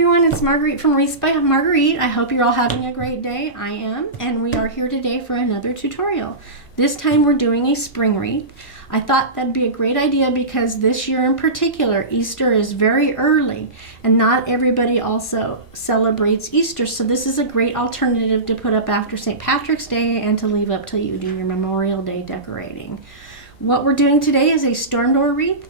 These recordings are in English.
everyone, it's Marguerite from Wreath by Marguerite. I hope you're all having a great day. I am, and we are here today for another tutorial. This time we're doing a spring wreath. I thought that'd be a great idea because this year in particular, Easter is very early, and not everybody also celebrates Easter, so this is a great alternative to put up after St. Patrick's Day and to leave up till you do your Memorial Day decorating. What we're doing today is a storm door wreath.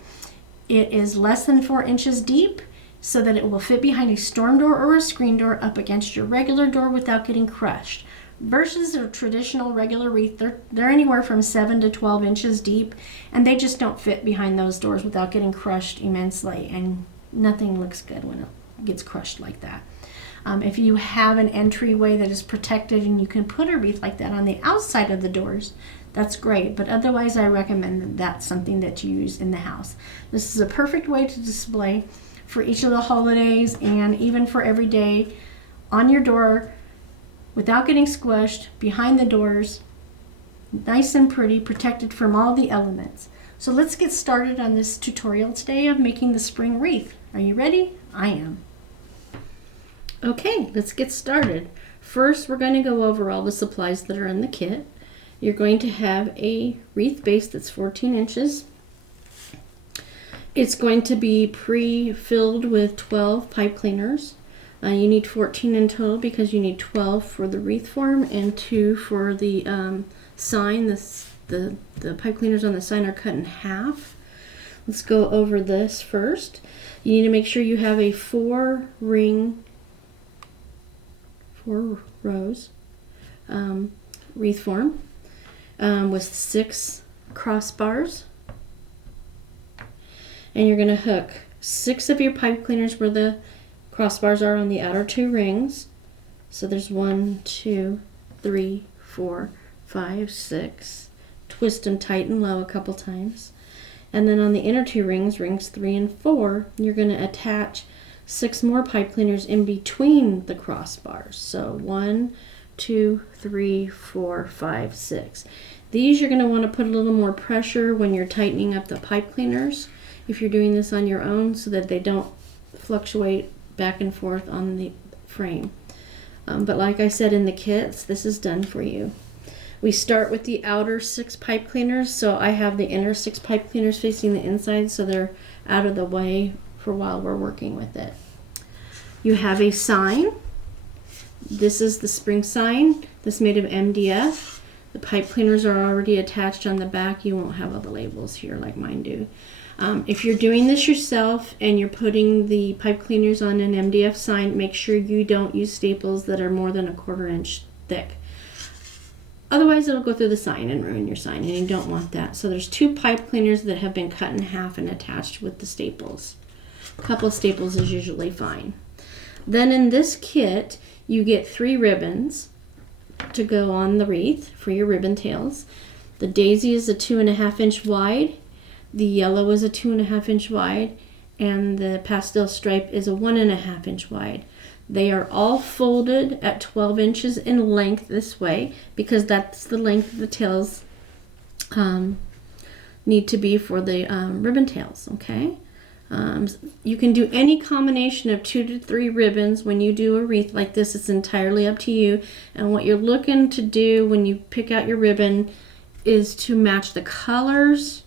It is less than 4 inches deep, so that it will fit behind a storm door or a screen door up against your regular door without getting crushed. Versus a traditional regular wreath, they're anywhere from 7 to 12 inches deep, and they just don't fit behind those doors without getting crushed immensely, and nothing looks good when it gets crushed like that. If you have an entryway that is protected and you can put a wreath like that on the outside of the doors, that's great, but otherwise I recommend that that's something that you use in the house. This is a perfect way to display for each of the holidays and even for every day on your door without getting squished, behind the doors, nice and pretty, protected from all the elements. So let's get started on this tutorial today of making the spring wreath. Are you ready? I am. Okay, let's get started. First, we're going to go over all the supplies that are in the kit. You're going to have a wreath base that's 14 inches. It's going to be pre-filled with 12 pipe cleaners. You need 14 in total because you need 12 for the wreath form and 2 for the sign. The pipe cleaners on the sign are cut in half. Let's go over this first. You need to make sure you have a 4 rows wreath form with 6 crossbars. And you're going to hook 6 of your pipe cleaners where the crossbars are on the outer 2 rings. So there's 1, 2, 3, 4, 5, 6. Twist them tight and low a couple times. And then on the inner 2 rings, rings 3 and 4, you're going to attach 6 more pipe cleaners in between the crossbars. So 1, 2, 3, 4, 5, 6. These you're going to want to put a little more pressure when you're tightening up the pipe cleaners if you're doing this on your own so that they don't fluctuate back and forth on the frame. But like I said in the kits, this is done for you. We start with the outer 6 pipe cleaners, so I have the inner 6 pipe cleaners facing the inside so they're out of the way for while we're working with it. You have a sign. This is the spring sign that's made of MDF. The pipe cleaners are already attached on the back. You won't have all the labels here like mine do. If you're doing this yourself and you're putting the pipe cleaners on an MDF sign, make sure you don't use staples that are more than 1/4 inch thick. Otherwise it'll go through the sign and ruin your sign, and you don't want that. So there's 2 pipe cleaners that have been cut in half and attached with the staples. A couple of staples is usually fine. Then in this kit you get 3 ribbons to go on the wreath for your ribbon tails. The daisy is a 2.5 inch wide. The yellow is a 2.5 inch wide, and the pastel stripe is a 1.5 inch wide. They are all folded at 12 inches in length this way because that's the length the tails need to be for the ribbon tails, okay? You can do any combination of 2 to 3 ribbons when you do a wreath like this. It's entirely up to you, and what you're looking to do when you pick out your ribbon is to match the colors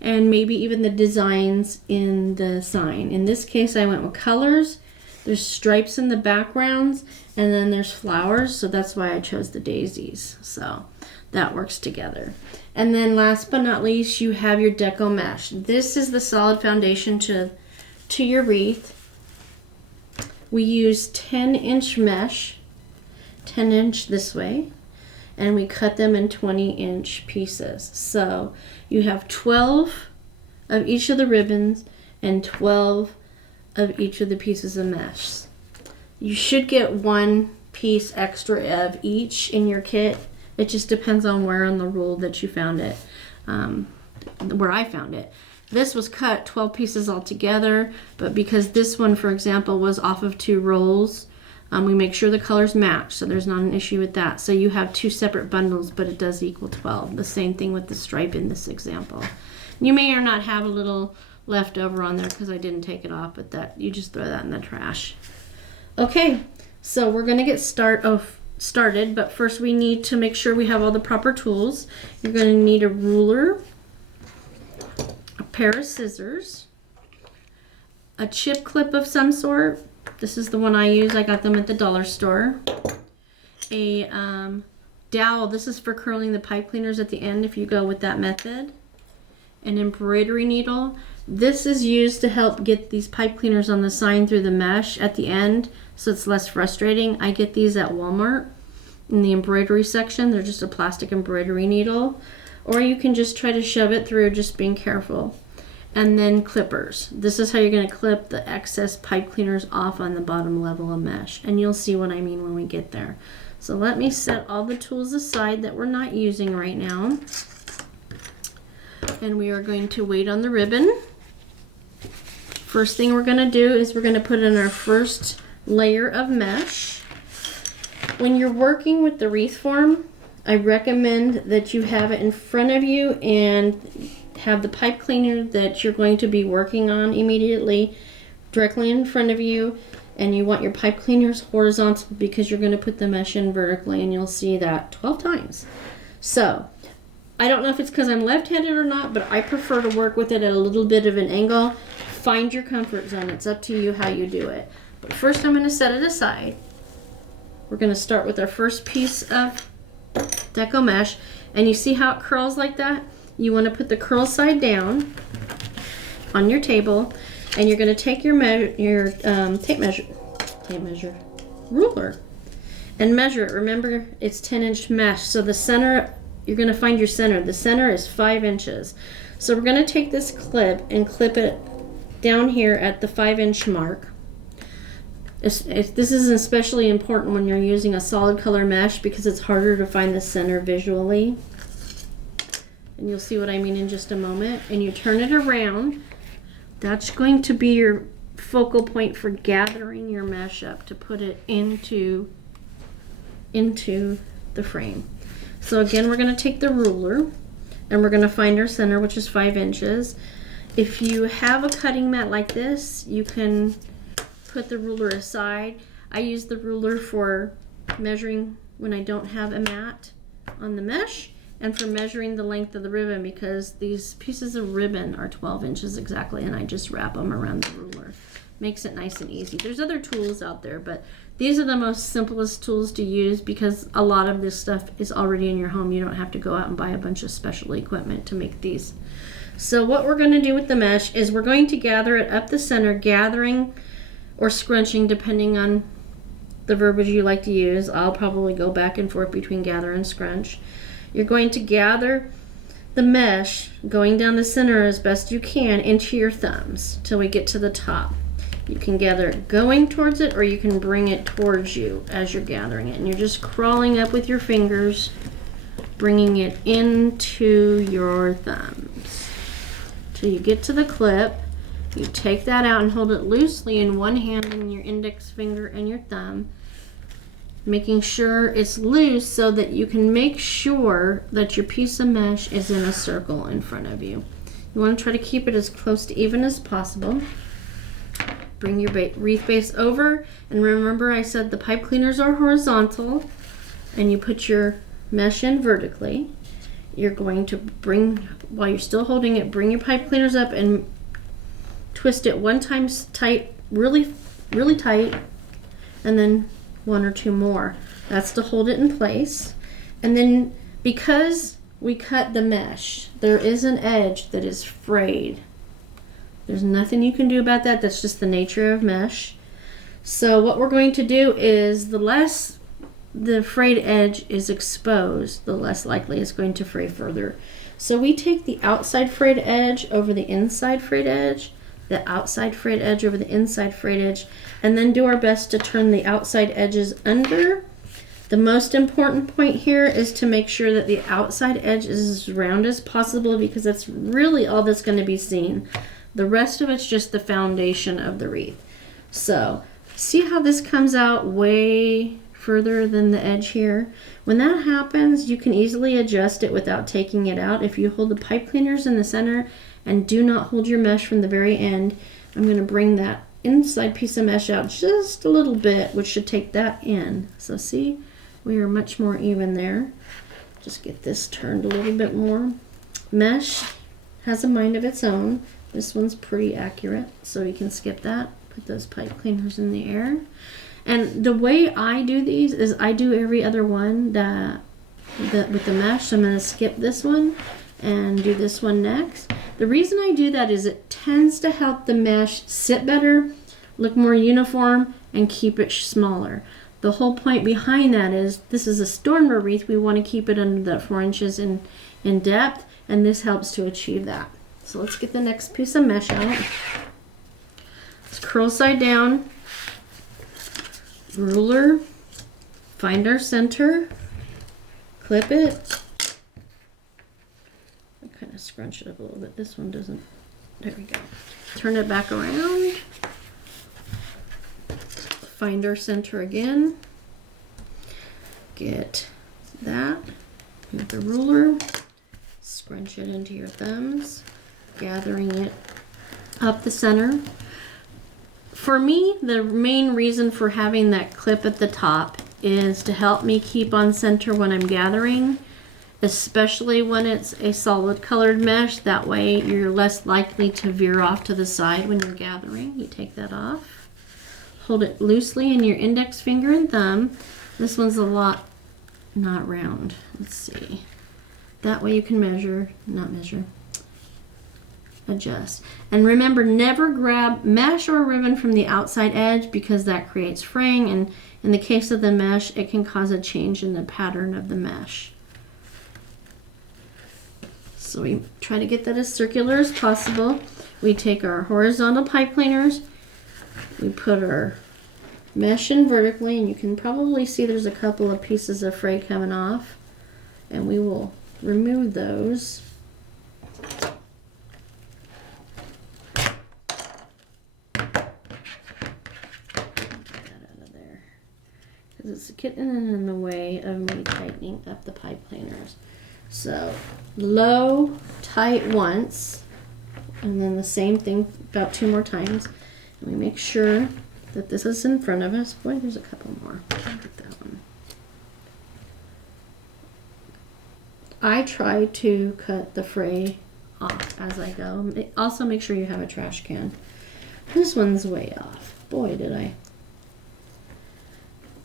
and maybe even the designs in the sign. In this case I went with colors. There's stripes in the backgrounds and then there's flowers, so that's why I chose the daisies. So that works together. And then last but not least, you have your deco mesh. This is the solid foundation to your wreath. We use 10-inch mesh, 10 inch this way, and we cut them in 20-inch pieces. So you have 12 of each of the ribbons and 12 of each of the pieces of mesh. You should get 1 piece extra of each in your kit. It just depends on where on the roll that you found it, where I found it. This was cut 12 pieces all together, but because this one, for example, was off of 2 rolls, we make sure the colors match, so there's not an issue with that. So you have 2 separate bundles, but it does equal 12. The same thing with the stripe in this example. You may or not have a little left over on there because I didn't take it off, but that you just throw that in the trash. Okay, so we're gonna get started, but first we need to make sure we have all the proper tools. You're gonna need a ruler, a pair of scissors, a chip clip of some sort. This is the one I use. I got them at the dollar store. A dowel. This is for curling the pipe cleaners at the end if you go with that method. An embroidery needle. This is used to help get these pipe cleaners on the sign through the mesh at the end so it's less frustrating. I get these at Walmart in the embroidery section. They're just a plastic embroidery needle. Or you can just try to shove it through, just being careful. And then clippers. This is how you're going to clip the excess pipe cleaners off on the bottom level of mesh. And you'll see what I mean when we get there. So let me set all the tools aside that we're not using right now. And we are going to wait on the ribbon. First thing we're going to do is we're going to put in our first layer of mesh. When you're working with the wreath form, I recommend that you have it in front of you and have the pipe cleaner that you're going to be working on immediately directly in front of you, and you want your pipe cleaners horizontal because you're going to put the mesh in vertically, and you'll see that 12 times. So I don't know if it's because I'm left-handed or not, but I prefer to work with it at a little bit of an angle. Find your comfort zone. It's up to you how you do it. But first I'm going to set it aside. We're going to start with our first piece of deco mesh, and you see how it curls like that? You want to put the curl side down on your table, and you're going to take your tape measure ruler and measure it. Remember, it's 10-inch mesh, so the center, you're going to find your center. The center is 5 inches. So we're going to take this clip and clip it down here at the 5-inch mark. This is especially important when you're using a solid color mesh because it's harder to find the center visually. And you'll see what I mean in just a moment. And you turn it around. That's going to be your focal point for gathering your mesh up to put it into the frame. So again, we're going to take the ruler and we're going to find our center, which is 5 inches. If you have a cutting mat like this, you can put the ruler aside. I use the ruler for measuring when I don't have a mat on the mesh, and for measuring the length of the ribbon, because these pieces of ribbon are 12 inches exactly, and I just wrap them around the ruler. Makes it nice and easy. There's other tools out there, but these are the most simplest tools to use because a lot of this stuff is already in your home. You don't have to go out and buy a bunch of special equipment to make these. So what we're going to do with the mesh is we're going to gather it up the center, gathering or scrunching depending on the verbiage you like to use. I'll probably go back and forth between gather and scrunch. You're going to gather the mesh going down the center as best you can into your thumbs till we get to the top. You can gather it going towards it, or you can bring it towards you as you're gathering it. And you're just crawling up with your fingers, bringing it into your thumbs till you get to the clip. You take that out and hold it loosely in one hand, in your index finger and your thumb, making sure it's loose so that you can make sure that your piece of mesh is in a circle in front of you. You want to try to keep it as close to even as possible. Bring your wreath base over, and remember I said the pipe cleaners are horizontal, and you put your mesh in vertically. You're going to bring, while you're still holding it, bring your pipe cleaners up and twist it one time tight, really tight, and then one or two more. That's to hold it in place. And then because we cut the mesh, there is an edge that is frayed. There's nothing you can do about that. That's just the nature of mesh. So what we're going to do is the less the frayed edge is exposed, the less likely it's going to fray further. So we take the outside frayed edge over the inside frayed edge, the outside frayed edge over the inside frayed edge, and then do our best to turn the outside edges under. The most important point here is to make sure that the outside edge is as round as possible because that's really all that's going to be seen. The rest of it's just the foundation of the wreath. So see how this comes out way further than the edge here? When that happens, you can easily adjust it without taking it out. If you hold the pipe cleaners in the center and do not hold your mesh from the very end, I'm going to bring that inside piece of mesh out just a little bit, which should take that in. So see, we are much more even there. Just get this turned a little bit more. Mesh has a mind of its own. This one's pretty accurate, so you can skip that. Put those pipe cleaners in the air. And the way I do these is I do every other one with the mesh. So I'm going to skip this one and do this one next. The reason I do that is it tends to help the mesh sit better, look more uniform, and keep it smaller. The whole point behind that is this is a stormer wreath. We want to keep it under the 4 inches in depth, and this helps to achieve that. So let's get the next piece of mesh out. Let's curl side down, ruler, find our center, clip it. I kind of scrunch it up a little bit. This one doesn't. There we go. Turn it back around. Find our center again. Get that. With the ruler. Scrunch it into your thumbs. Gathering it up the center. For me, the main reason for having that clip at the top is to help me keep on center when I'm gathering, especially when it's a solid colored mesh. That way you're less likely to veer off to the side when you're gathering. You take that off. Hold it loosely in your index finger and thumb. This one's a lot not round. Let's see. That way you can adjust. And remember, never grab mesh or ribbon from the outside edge because that creates fraying, and in the case of the mesh, it can cause a change in the pattern of the mesh. So we try to get that as circular as possible. We take our horizontal pipe cleaners, we put our mesh in vertically, and you can probably see there's a couple of pieces of fray coming off, and we will remove those. It's getting in the way of me tightening up the pipe cleaners. So low, tight once, and then the same thing about 2 more times. And we make sure that this is in front of us. Boy, there's a couple more. Look at that one. I try to cut the fray off as I go. Also make sure you have a trash can. This one's way off. Boy, did I.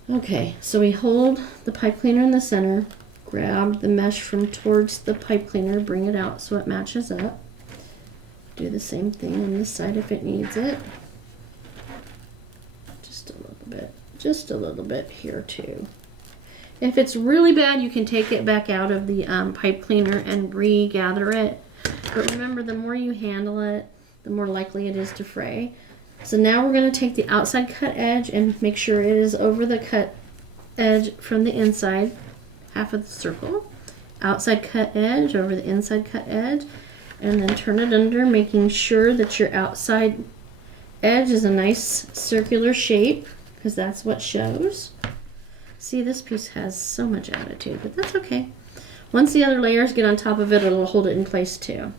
Okay, so we hold the pipe cleaner in the center, grab the mesh from towards the pipe cleaner, bring it out so it matches up. Do the same thing on this side if it needs it. Just a little bit here too. If it's really bad, you can take it back out of the pipe cleaner and regather it. But remember, the more you handle it, the more likely it is to fray. So now we're going to take the outside cut edge and make sure it is over the cut edge from the inside, half of the circle. Outside cut edge over the inside cut edge, and then turn it under, making sure that your outside edge is a nice circular shape, because that's what shows. See, this piece has so much attitude, but that's okay. Once the other layers get on top of it, it'll hold it in place too.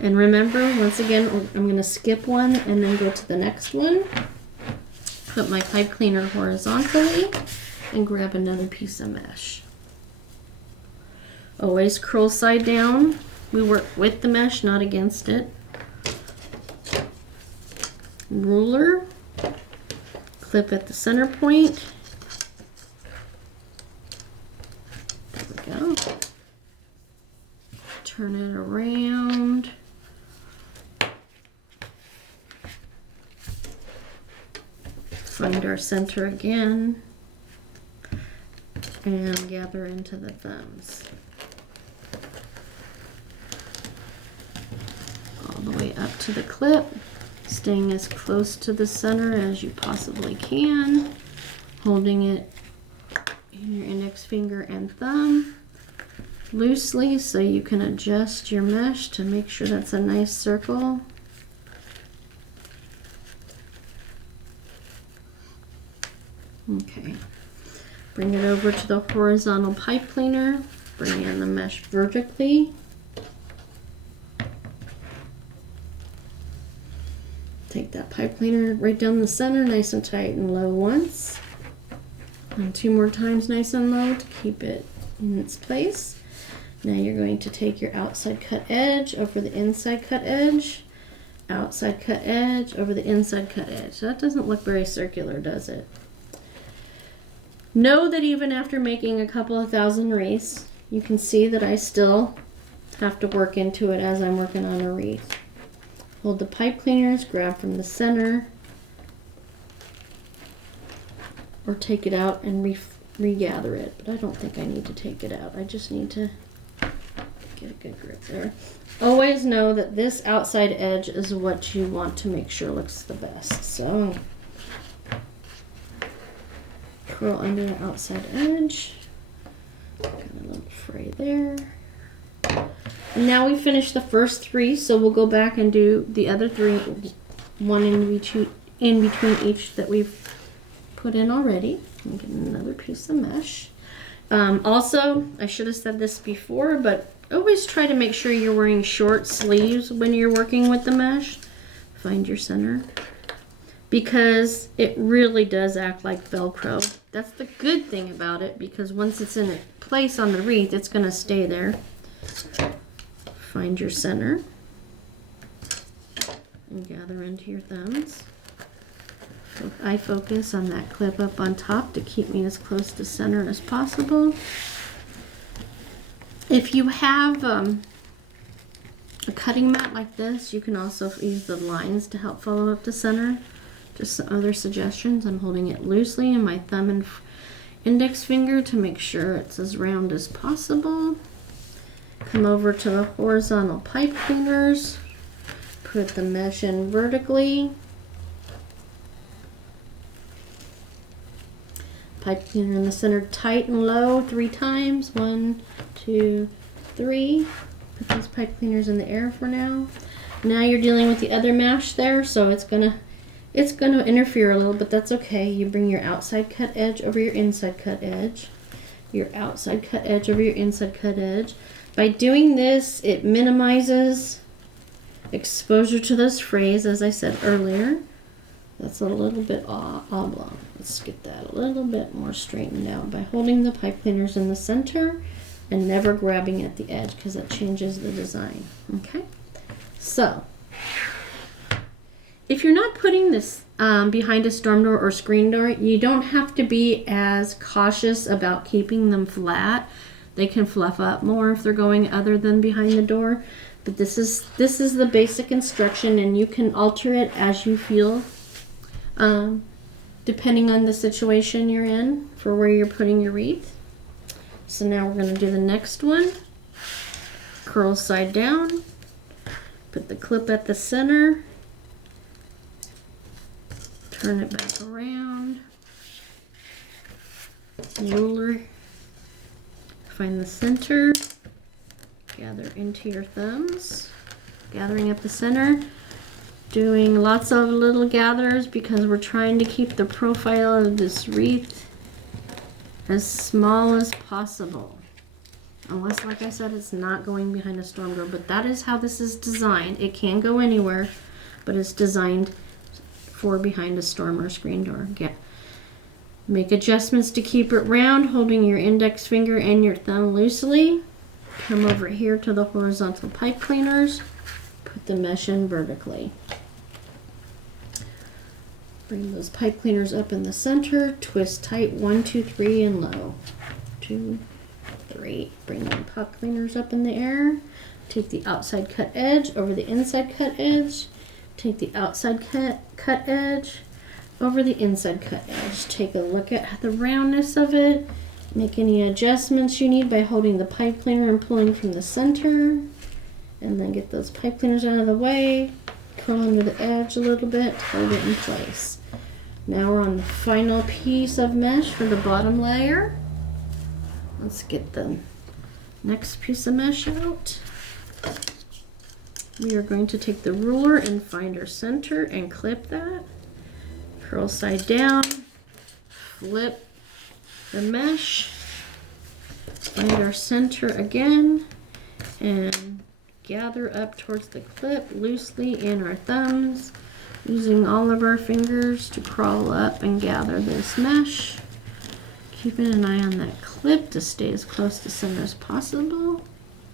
And remember, once again, I'm going to skip one and then go to the next one. Put my pipe cleaner horizontally and grab another piece of mesh. Always curl side down. We work with the mesh, not against it. Ruler. Clip at the center point. There we go. Turn it around. Find our center again and gather into the thumbs. All the way up to the clip, staying as close to the center as you possibly can, holding it in your index finger and thumb loosely so you can adjust your mesh to make sure that's a nice circle. Okay, bring it over to the horizontal pipe cleaner, bring in the mesh vertically. Take that pipe pipe cleaner right down the center, nice and tight and low once. And 2 more times nice and low to keep it in its place. Now you're going to take your outside cut edge over the inside cut edge, outside cut edge over the inside cut edge. That doesn't look very circular, does it? Know that even after making a couple of thousand wreaths, you can see that I still have to work into it as I'm working on a wreath. Hold the pipe cleaners, grab from the center, or take it out and regather it. But I don't think I need to take it out. I just need to get a good grip there. Always know that this outside edge is what you want to make sure looks the best. So curl under the outside edge. Got a little fray there. And now we finished the first 3, so we'll go back and do the other 3, one in between each that we've put in already. I'm getting another piece of mesh. Also, I should have said this before, but always try to make sure you're wearing short sleeves when you're working with the mesh. Find your center, because it really does act like Velcro. That's the good thing about it, because once it's in place on the wreath, it's going to stay there. Find your center and gather into your thumbs. So I focus on that clip up on top to keep me as close to center as possible. If you have a cutting mat like this, you can also use the lines to help follow up to center. Just some other suggestions. I'm holding it loosely in my thumb and index finger to make sure it's as round as possible. Come over to the horizontal pipe cleaners. Put the mesh in vertically. Pipe cleaner in the center, tight and low 3 times. 1, 2, 3. Put these pipe cleaners in the air for now. Now you're dealing with the other mesh there, so it's gonna interfere a little, but that's okay. You bring your outside cut edge over your inside cut edge. Your outside cut edge over your inside cut edge. By doing this, it minimizes exposure to those frays, as I said earlier. That's a little bit oblong. Let's get that a little bit more straightened out by holding the pipe cleaners in the center and never grabbing at the edge, because that changes the design. Okay? So, if you're not putting this behind a storm door or screen door, you don't have to be as cautious about keeping them flat. They can fluff up more if they're going other than behind the door. But this is the basic instruction, and you can alter it as you feel, depending on the situation you're in for where you're putting your wreath. So now we're going to do the next one. Curl side down. Put the clip at the center. Turn it back around. Ruler. Find the center. Gather into your thumbs. Gathering up the center. Doing lots of little gathers because we're trying to keep the profile of this wreath as small as possible. Unless, like I said, it's not going behind a storm door. But that is how this is designed. It can go anywhere, but it's designed for behind a storm or screen door. Make adjustments to keep it round, holding your index finger and your thumb loosely. Come over here to the horizontal pipe cleaners. Put the mesh in vertically. Bring those pipe cleaners up in the center. Twist tight, 1, 2, 3, and low. 2, 3. Bring the pipe cleaners up in the air. Take the outside cut edge over the inside cut edge. Take the outside cut edge over the inside cut edge. Take a look at the roundness of it. Make any adjustments you need by holding the pipe cleaner and pulling from the center. And then get those pipe cleaners out of the way. Curl under the edge a little bit to hold it in place. Now we're on the final piece of mesh for the bottom layer. Let's get the next piece of mesh out. We are going to take the ruler and find our center and clip that. Curl side down, flip the mesh, find our center again, and gather up towards the clip loosely in our thumbs. Using all of our fingers to crawl up and gather this mesh. Keeping an eye on that clip to stay as close to center as possible.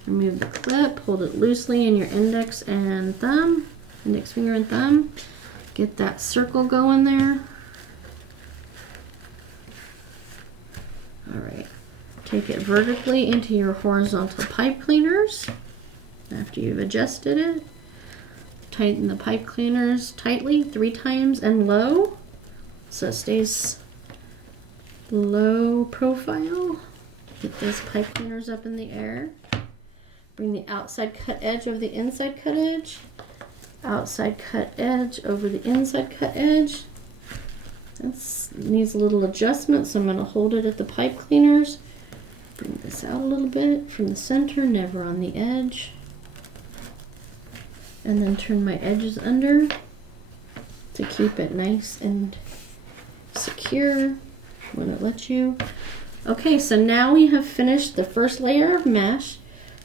Remove the clip, hold it loosely in your index and thumb, index finger and thumb. Get that circle going there. All right, take it vertically into your horizontal pipe cleaners. After you've adjusted it, tighten the pipe cleaners tightly 3 times and low, so it stays low profile. Get those pipe cleaners up in the air. Bring the outside cut edge over the inside cut edge. Outside cut edge over the inside cut edge. This needs a little adjustment, so I'm going to hold it at the pipe cleaners. Bring this out a little bit from the center, never on the edge. And then turn my edges under to keep it nice and secure when it lets you. Okay, so now we have finished the first layer of mesh.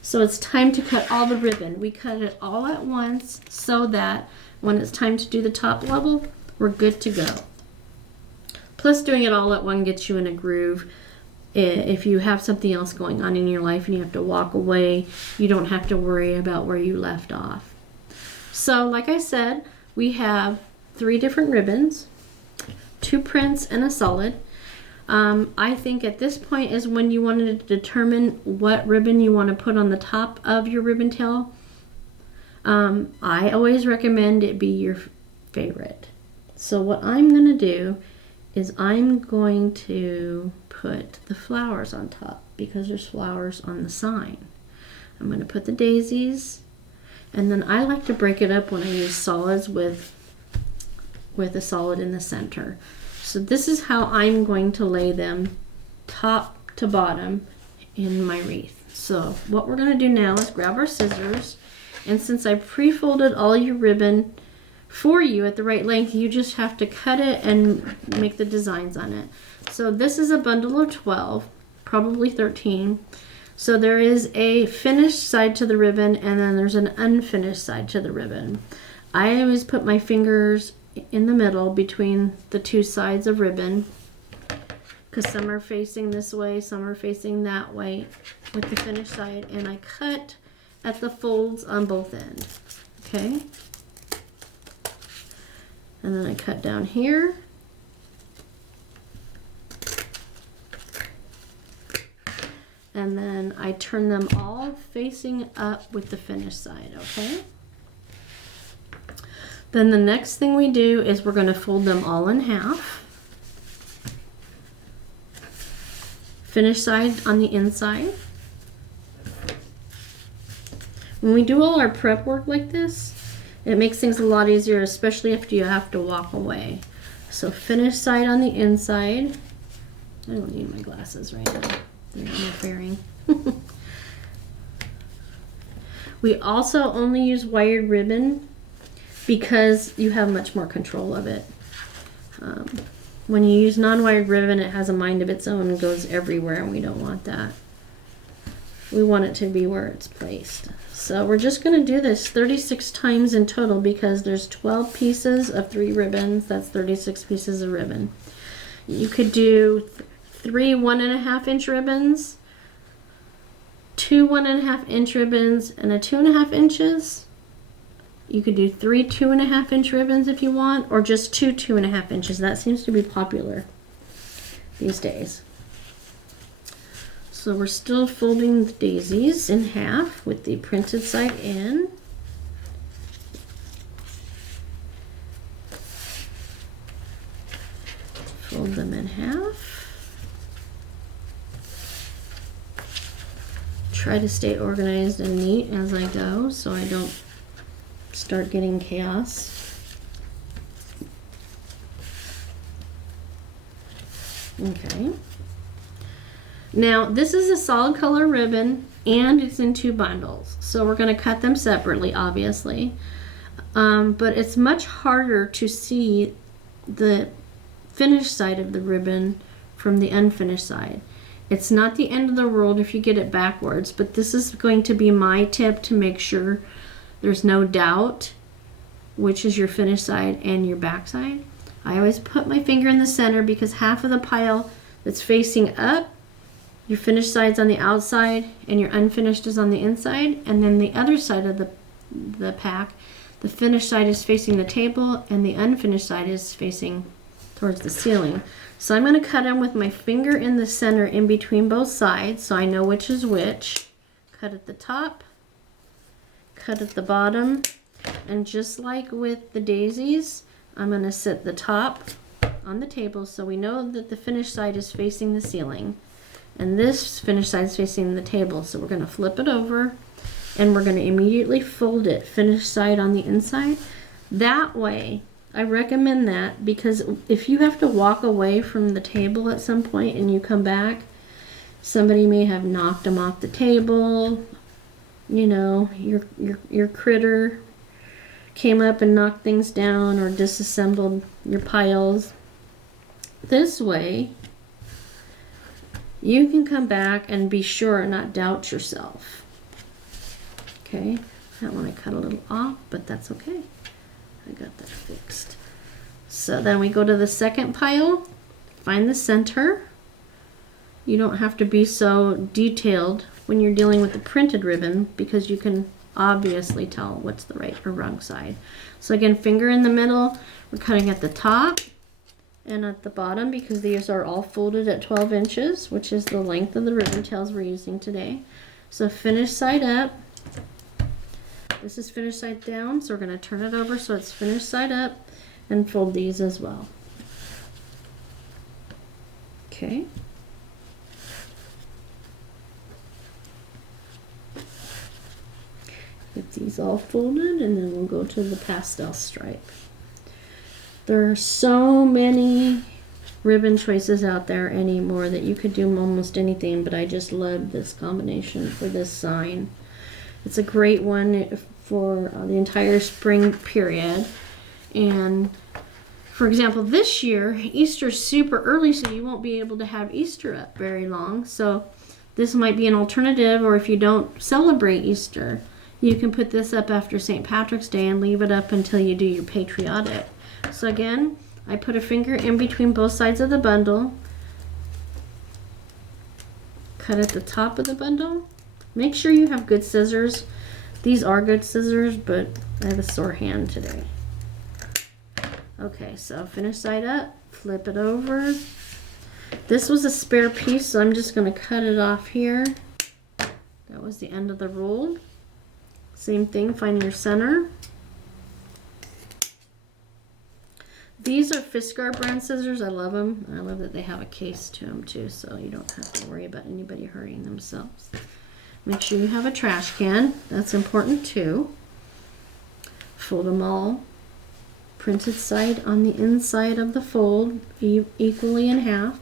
So it's time to cut all the ribbon. We cut it all at once so that when it's time to do the top level, we're good to go. Plus, doing it all at once gets you in a groove. If you have something else going on in your life and you have to walk away, you don't have to worry about where you left off. So like I said, we have 3 different ribbons, 2 prints and a solid. I think at this point is when you want to determine what ribbon you want to put on the top of your ribbon tail. I always recommend it be your favorite. So what I'm going to do is I'm going to put the flowers on top because there's flowers on the sign. I'm going to put the daisies, and then I like to break it up when I use solids with a solid in the center. So this is how I'm going to lay them top to bottom in my wreath. So what we're going to do now is grab our scissors, and since I pre-folded all your ribbon for you at the right length, you just have to cut it and make the designs on it. So this is a bundle of 12, probably 13. So there is a finished side to the ribbon and then there's an unfinished side to the ribbon. I always put my fingers in the middle between the 2 sides of ribbon because some are facing this way, some are facing that way with the finished side, and I cut at the folds on both ends. Okay? And then I cut down here. And then I turn them all facing up with the finished side, okay? Then the next thing we do is we're going to fold them all in half. Finished side on the inside. When we do all our prep work like this, it makes things a lot easier, especially if you have to walk away. So finished side on the inside. I don't need my glasses right now. They're interfering. We also only use wired ribbon because you have much more control of it. When you use non-wired ribbon, it has a mind of its own and goes everywhere, and we don't want that. We want it to be where it's placed. So we're just going to do this 36 times in total because there's 12 pieces of 3 ribbons. That's 36 pieces of ribbon. You could do 3 1.5-inch ribbons, 2 1.5-inch ribbons, and a 2.5 inches. You could do 3 2.5-inch ribbons if you want, or just 2 2.5 inches. That seems to be popular these days. So we're still folding the daisies in half with the printed side in. Fold them in half. Try to stay organized and neat as I go so I don't start getting chaos. Okay. Now this is a solid color ribbon and it's in 2 bundles. So we're going to cut them separately, obviously. But it's much harder to see the finished side of the ribbon from the unfinished side. It's not the end of the world if you get it backwards, but this is going to be my tip to make sure there's no doubt which is your finished side and your back side. I always put my finger in the center because half of the pile that's facing up, your finished side's on the outside and your unfinished is on the inside, and then the other side of the pack, the finished side is facing the table and the unfinished side is facing towards the ceiling. So I'm going to cut them with my finger in the center in between both sides so I know which is which. Cut at the top, cut at the bottom, and just like with the daisies, I'm going to sit the top on the table so we know that the finished side is facing the ceiling and this finished side is facing the table. So we're going to flip it over and we're going to immediately fold it, finished side on the inside. That way, I recommend that because if you have to walk away from the table at some point and you come back, somebody may have knocked them off the table, you know, your critter came up and knocked things down or disassembled your piles. This way, you can come back and be sure and not doubt yourself. Okay, that one I cut a little off, but that's okay. I got that fixed. So then we go to the second pile, find the center. You don't have to be so detailed when you're dealing with the printed ribbon because you can obviously tell what's the right or wrong side. So again, finger in the middle, we're cutting at the top and at the bottom because these are all folded at 12 inches, which is the length of the ribbon tails we're using today. So finished side up. This is finished side down, so we're going to turn it over so it's finished side up and fold these as well. Okay. Get these all folded and then we'll go to the pastel stripe. There are so many ribbon choices out there anymore that you could do almost anything, but I just love this combination for this sign. It's a great one for the entire spring period. And for example, this year, Easter's super early, so you won't be able to have Easter up very long. So this might be an alternative, or if you don't celebrate Easter, you can put this up after St. Patrick's Day and leave it up until you do your patriotic. So again, I put a finger in between both sides of the bundle, cut at the top of the bundle. Make sure you have good scissors. These are good scissors, but I have a sore hand today. Okay, so finish side up, flip it over. This was a spare piece, so I'm just going to cut it off here. That was the end of the roll. Same thing, find your center. These are Fiskars brand scissors. I love them. I love that they have a case to them too, so you don't have to worry about anybody hurting themselves. Make sure you have a trash can. That's important too. Fold them all. Printed side on the inside of the fold, equally in half.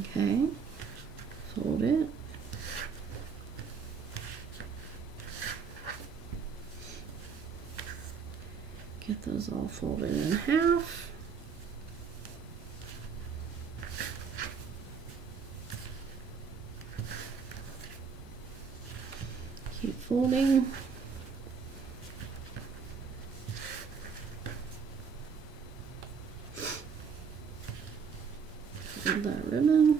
Okay. Fold it. Get those all folded in half. Keep folding. Fold that ribbon.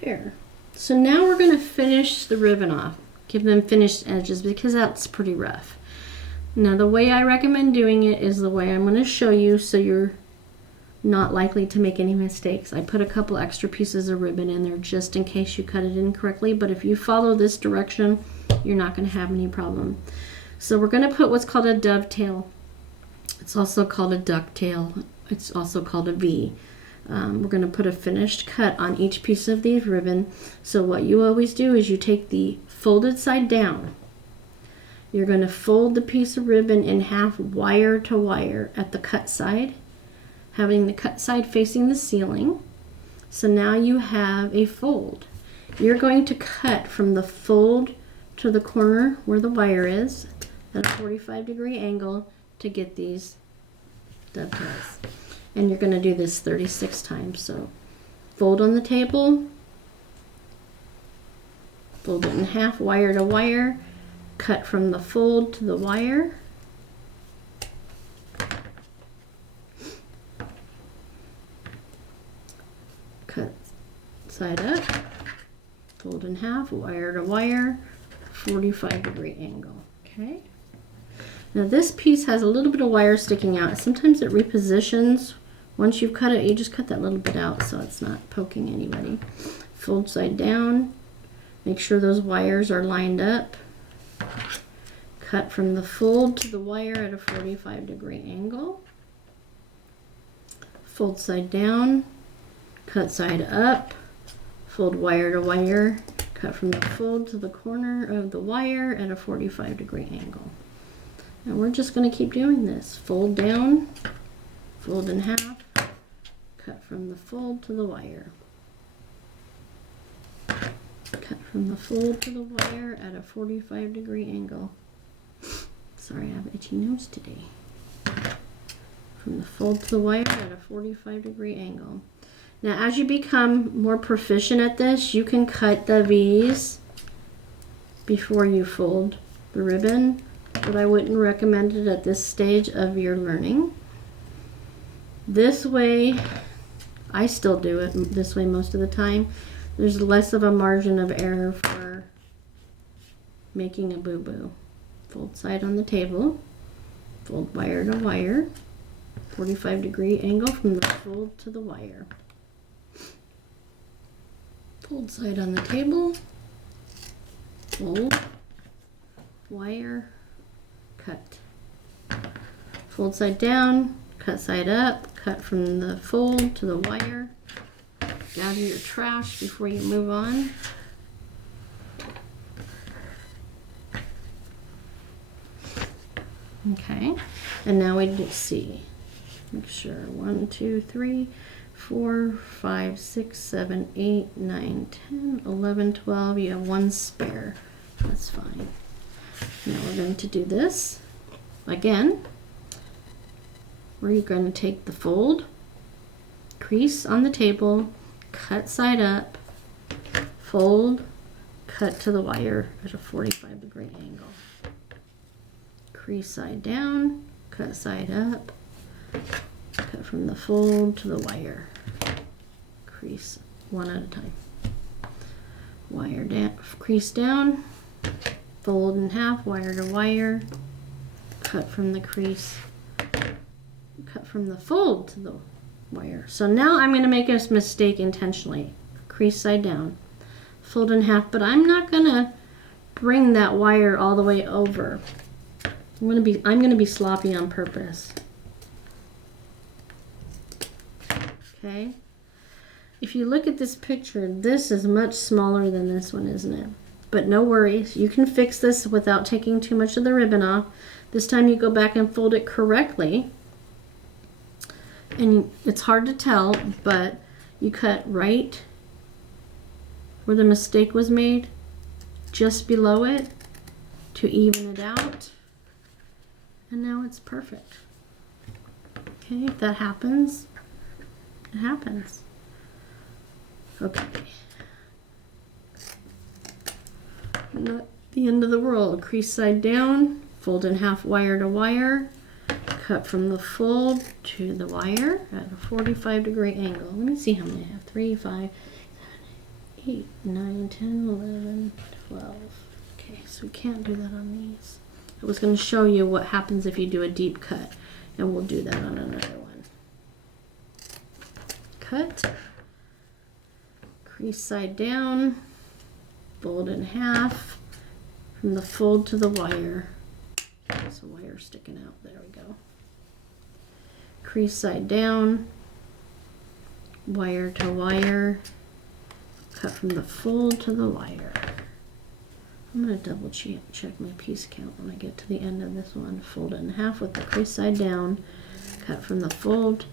There. So now we're going to finish the ribbon off. Give them finished edges because that's pretty rough. Now the way I recommend doing it is the way I'm going to show you so you're not likely to make any mistakes. I put a couple extra pieces of ribbon in there just in case you cut it incorrectly, but if you follow this direction, you're not going to have any problem. So we're going to put what's called a dovetail. It's also called a ducktail. It's also called a V. We're going to put a finished cut on each piece of the ribbon. So what you always do is you take the folded side down. You're going to fold the piece of ribbon in half wire to wire at the cut side, having the cut side facing the ceiling. So now you have a fold. You're going to cut from the fold to the corner where the wire is at a 45-degree angle to get these dovetails. And you're going to do this 36 times. So fold on the table, fold it in half, wire to wire, cut from the fold to the wire. Cut side up, fold in half, wire to wire, 45-degree angle, okay? Now this piece has a little bit of wire sticking out. Sometimes it repositions. Once you've cut it, you just cut that little bit out so it's not poking anybody. Fold side down, make sure those wires are lined up. Cut from the fold to the wire at a 45-degree angle. Fold side down, cut side up, fold wire to wire, cut from the fold to the corner of the wire at a 45-degree angle. And we're just going to keep doing this. Fold down, fold in half, cut from the fold to the wire. Cut from the fold to the wire at a 45-degree angle. Sorry, I have an itchy nose today. From the fold to the wire at a 45-degree angle. Now, as you become more proficient at this, you can cut the V's before you fold the ribbon, but I wouldn't recommend it at this stage of your learning. This way, I still do it this way most of the time. There's less of a margin of error for making a boo-boo. Fold side on the table, fold wire to wire, 45-degree angle from the fold to the wire. Fold side on the table, fold, wire, cut. Fold side down, cut side up, cut from the fold to the wire. Gather your trash before you move on. Okay, and now we do C. Make sure 1, 2, 3, 4, 5, 6, 7, 8, 9, 10, 11, 12. You have one spare. That's fine. Now we're going to do this again. We're going to take the fold, crease on the table, cut side up, fold, cut to the wire at a 45-degree angle. Crease side down, cut side up, cut from the fold to the wire. Crease one at a time. Wire down, crease down, fold in half, wire to wire, cut from the crease, cut from the fold to the wire. So now I'm going to make a mistake intentionally. Crease side down, fold in half, but I'm not going to bring that wire all the way over. I'm going to be sloppy on purpose. Okay? If you look at this picture, this is much smaller than this one, isn't it? But no worries, you can fix this without taking too much of the ribbon off. This time you go back and fold it correctly. And it's hard to tell, but you cut right where the mistake was made, just below it, to even it out. And now it's perfect. Okay, if that happens, it happens. Okay. Not the end of the world. Crease side down, fold in half, wire to wire, cut from the fold to the wire at a 45-degree angle. Let me see how many I have. 3, 5, 7, 8, 9, 10, 11, 12. Okay, so we can't do that on these. I was going to show you what happens if you do a deep cut, and we'll do that on another one. Cut, crease side down, fold in half, from the fold to the wire. There's a wire sticking out, there we go. Crease side down, wire to wire, cut from the fold to the wire. I'm going to double check my piece count when I get to the end of this one. Fold it in half with the crease side down, cut from the fold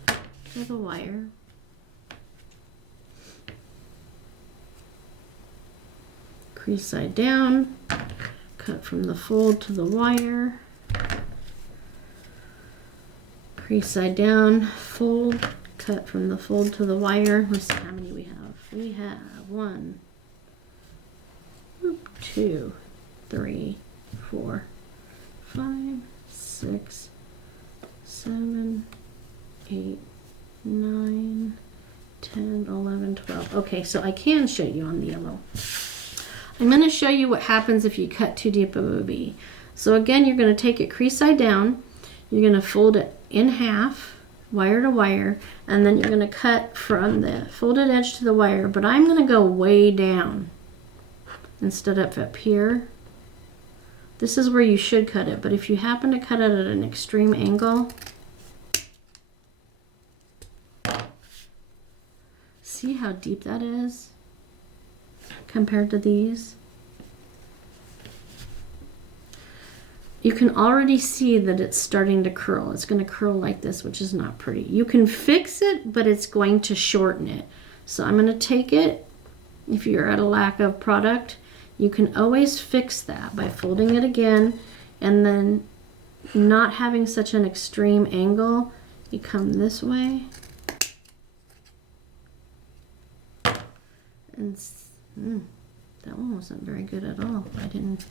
to the wire. Crease side down, cut from the fold to the wire. Crease side down, fold, cut from the fold to the wire. Let's see how many we have. We have 1, 2, 3, 4, 5, 6, 7, 8, 9, 10, 11, 12. Okay, so I can show you on the yellow. I'm going to show you what happens if you cut too deep of a V. So again, you're going to take it crease side down. You're going to fold it in half, wire to wire, and then you're going to cut from the folded edge to the wire, but I'm going to go way down instead of up here. This is where you should cut it, but if you happen to cut it at an extreme angle, see how deep that is compared to these? You can already see that it's starting to curl. It's going to curl like this, which is not pretty. You can fix it, but it's going to shorten it. So I'm going to take it. If you're at a lack of product, you can always fix that by folding it again and then not having such an extreme angle. You come this way and that one wasn't very good at all. I didn't.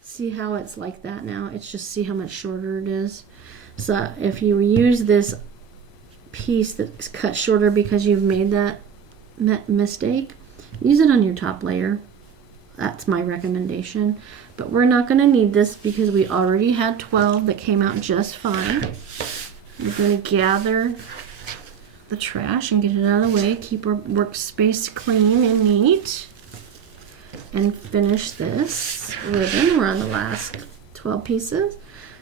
See how it's like that now? It's just, see how much shorter it is. So if you use this piece that's cut shorter because you've made that mistake, use it on your top layer. That's my recommendation. But we're not going to need this because we already had 12 that came out just fine. We're going to gather the trash and get it out of the way. Keep our workspace clean and neat. And finish this ribbon. We're on the last 12 pieces.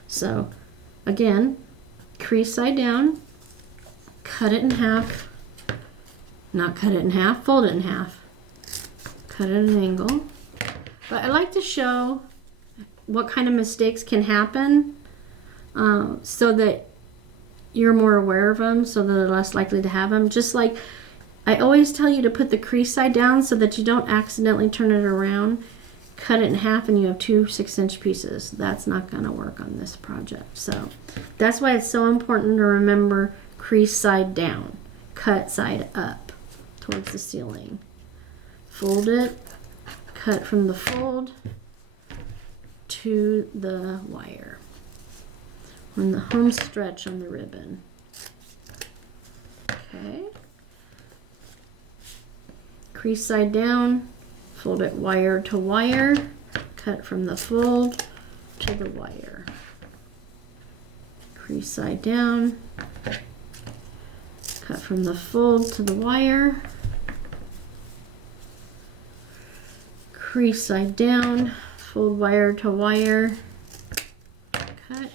So again, crease side down, cut it in half, not cut it in half, fold it in half, cut it at an angle. But I like to show what kind of mistakes can happen so that you're more aware of them, so that they're less likely to have them. Just like I always tell you to put the crease side down so that you don't accidentally turn it around. Cut it in half and you have 2 6-inch pieces. That's not going to work on this project. So that's why it's so important to remember crease side down, cut side up towards the ceiling. Fold it, cut from the fold to the wire. On the home stretch on the ribbon. Okay. Crease side down, fold it wire to wire, cut from the fold to the wire. Crease side down, cut from the fold to the wire. Crease side down, fold wire to wire, cut.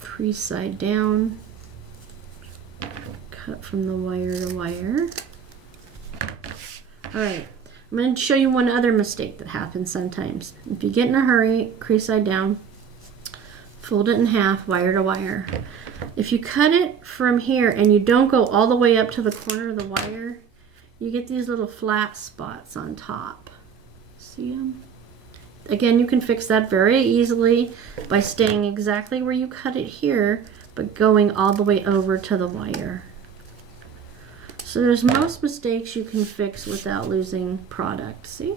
Crease side down, cut from the wire to wire. All right, I'm going to show you one other mistake that happens sometimes. If you get in a hurry, crease side down, fold it in half, wire to wire. If you cut it from here and you don't go all the way up to the corner of the wire, you get these little flat spots on top. See them? Again, you can fix that very easily by staying exactly where you cut it here, but going all the way over to the wire. So there's most mistakes you can fix without losing product, see?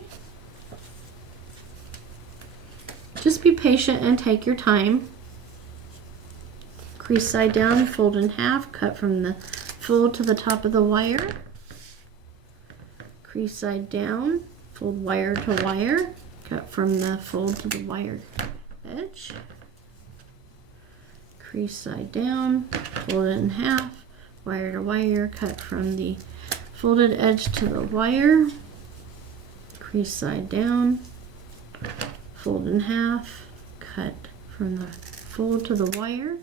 Just be patient and take your time. Crease side down, fold in half, cut from the fold to the top of the wire. Crease side down, fold wire to wire, cut from the fold to the wire edge. Crease side down, fold it in half, wire to wire, cut from the folded edge to the wire. Crease side down, fold in half, cut from the fold to the wire.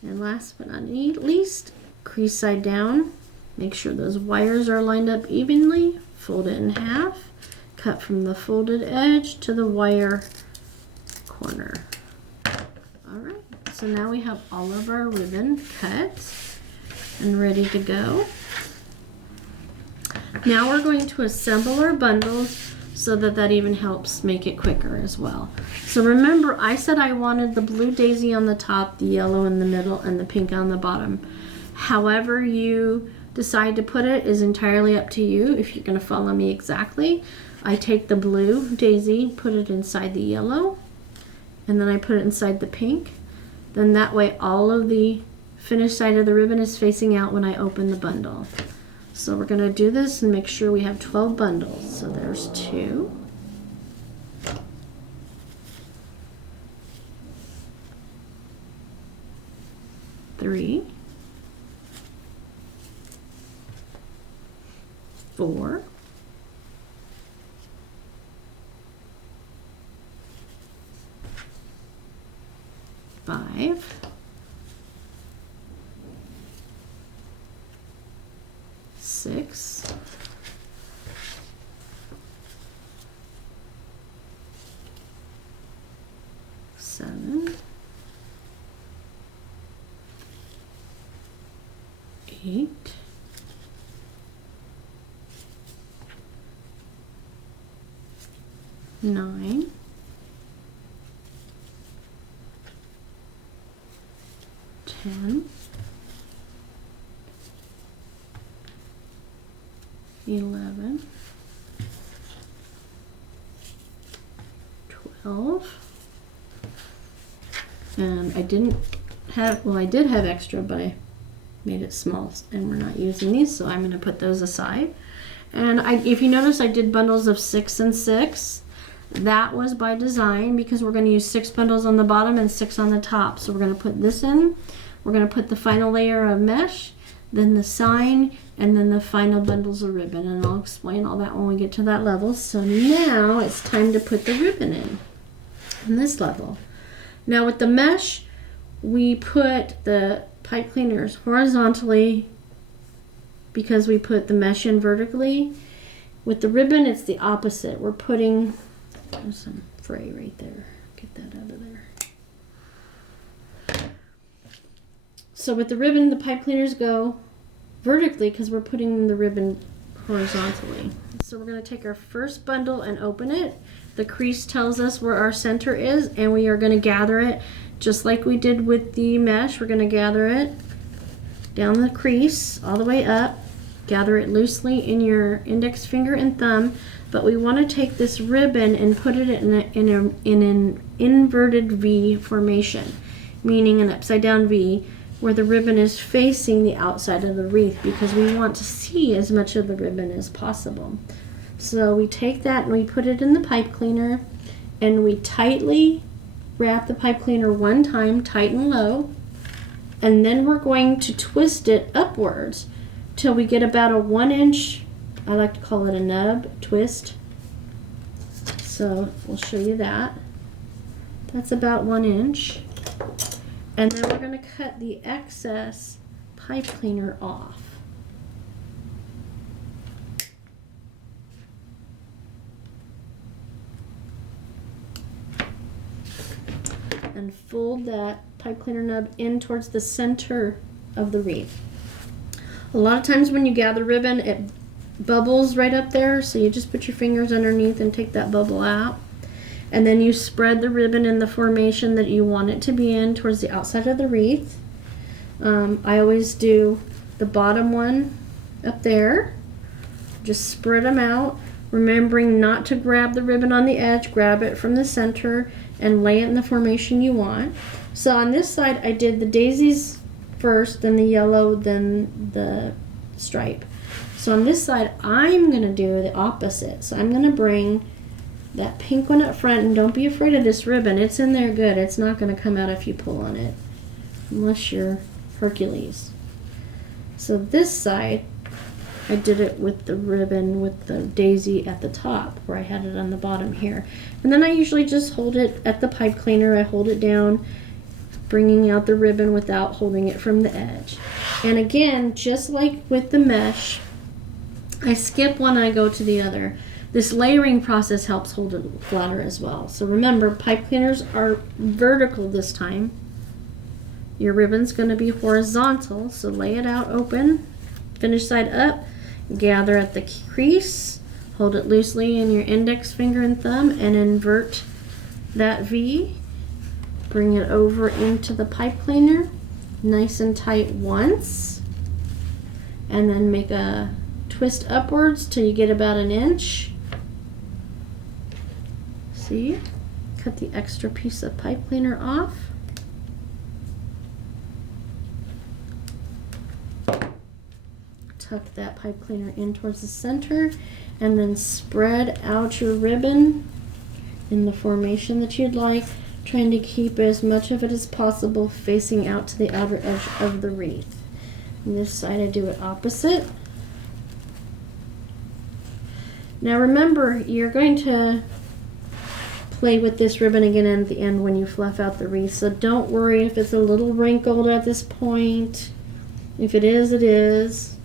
And last but not least, crease side down, make sure those wires are lined up evenly, fold it in half, cut from the folded edge to the wire corner. All right, so now we have all of our ribbon cut and ready to go. Now we're going to assemble our bundles so that even helps make it quicker as well. So remember, I said I wanted the blue daisy on the top, the yellow in the middle, and the pink on the bottom. However you decide to put it is entirely up to you. If you're going to follow me exactly, I take the blue daisy, put it inside the yellow, and then I put it inside the pink. Then that way all of the finished side of the ribbon is facing out when I open the bundle. So we're going to do this and make sure we have 12 bundles. So there's 2. 3. 4. 5. 6. 7. 8. 9. 10. 11. 12. And I didn't have, well, I did have extra, but I made it small and we're not using these, so I'm going to put those aside. And if you notice, I did bundles of 6 and 6. That was by design because we're going to use 6 bundles on the bottom and 6 on the top. So we're going to put this in, we're going to put the final layer of mesh, then the sign, and then the final bundles of ribbon. And I'll explain all that when we get to that level. So now it's time to put the ribbon in this level. Now with the mesh, we put the pipe cleaners horizontally because we put the mesh in vertically. With the ribbon, it's the opposite. We're putting, there's some fray right there. Get that out of there. So with the ribbon, the pipe cleaners go vertically because we're putting the ribbon horizontally. So we're going to take our first bundle and open it. The crease tells us where our center is, and we are going to gather it just like we did with the mesh. We're going to gather it down the crease all the way up. Gather it loosely in your index finger and thumb, but we want to take this ribbon and put it in an inverted V formation, meaning an upside down V, where the ribbon is facing the outside of the wreath because we want to see as much of the ribbon as possible. So we take that and we put it in the pipe cleaner and we tightly wrap the pipe cleaner one time, tight and low, and then we're going to twist it upwards till we get about a 1 inch, I like to call it a nub twist. So we'll show you that. That's about 1 inch. And then we're going to cut the excess pipe cleaner off. And fold that pipe cleaner nub in towards the center of the wreath. A lot of times when you gather ribbon, it bubbles right up there, so you just put your fingers underneath and take that bubble out. And then you spread the ribbon in the formation that you want it to be in towards the outside of the wreath. I always do the bottom one up there. Just spread them out, remembering not to grab the ribbon on the edge, grab it from the center and lay it in the formation you want. So on this side, I did the daisies first, then the yellow, then the stripe. So on this side, I'm going to do the opposite. So I'm going to bring that pink one up front, and don't be afraid of this ribbon. It's in there good. It's not going to come out if you pull on it, unless you're Hercules. So this side, I did it with the ribbon with the daisy at the top, where I had it on the bottom here. And then I usually just hold it at the pipe cleaner. I hold it down, bringing out the ribbon without holding it from the edge. And again, just like with the mesh, I skip one and I go to the other. This layering process helps hold it flatter as well. So remember, pipe cleaners are vertical this time. Your ribbon's going to be horizontal, so lay it out open, finish side up, gather at the crease, Hold it loosely in your index finger and thumb and invert that V. Bring it over into the pipe cleaner, nice and tight once, and then make a twist upwards till you get about 1 inch. See? Cut the extra piece of pipe cleaner off. Tuck that pipe cleaner in towards the center and then spread out your ribbon in the formation that you'd like, trying to keep as much of it as possible facing out to the outer edge of the wreath. On this side I do it opposite. Now remember, you're going to play with this ribbon again at the end when you fluff out the wreath, so don't worry if it's a little wrinkled at this point. If it is, it is.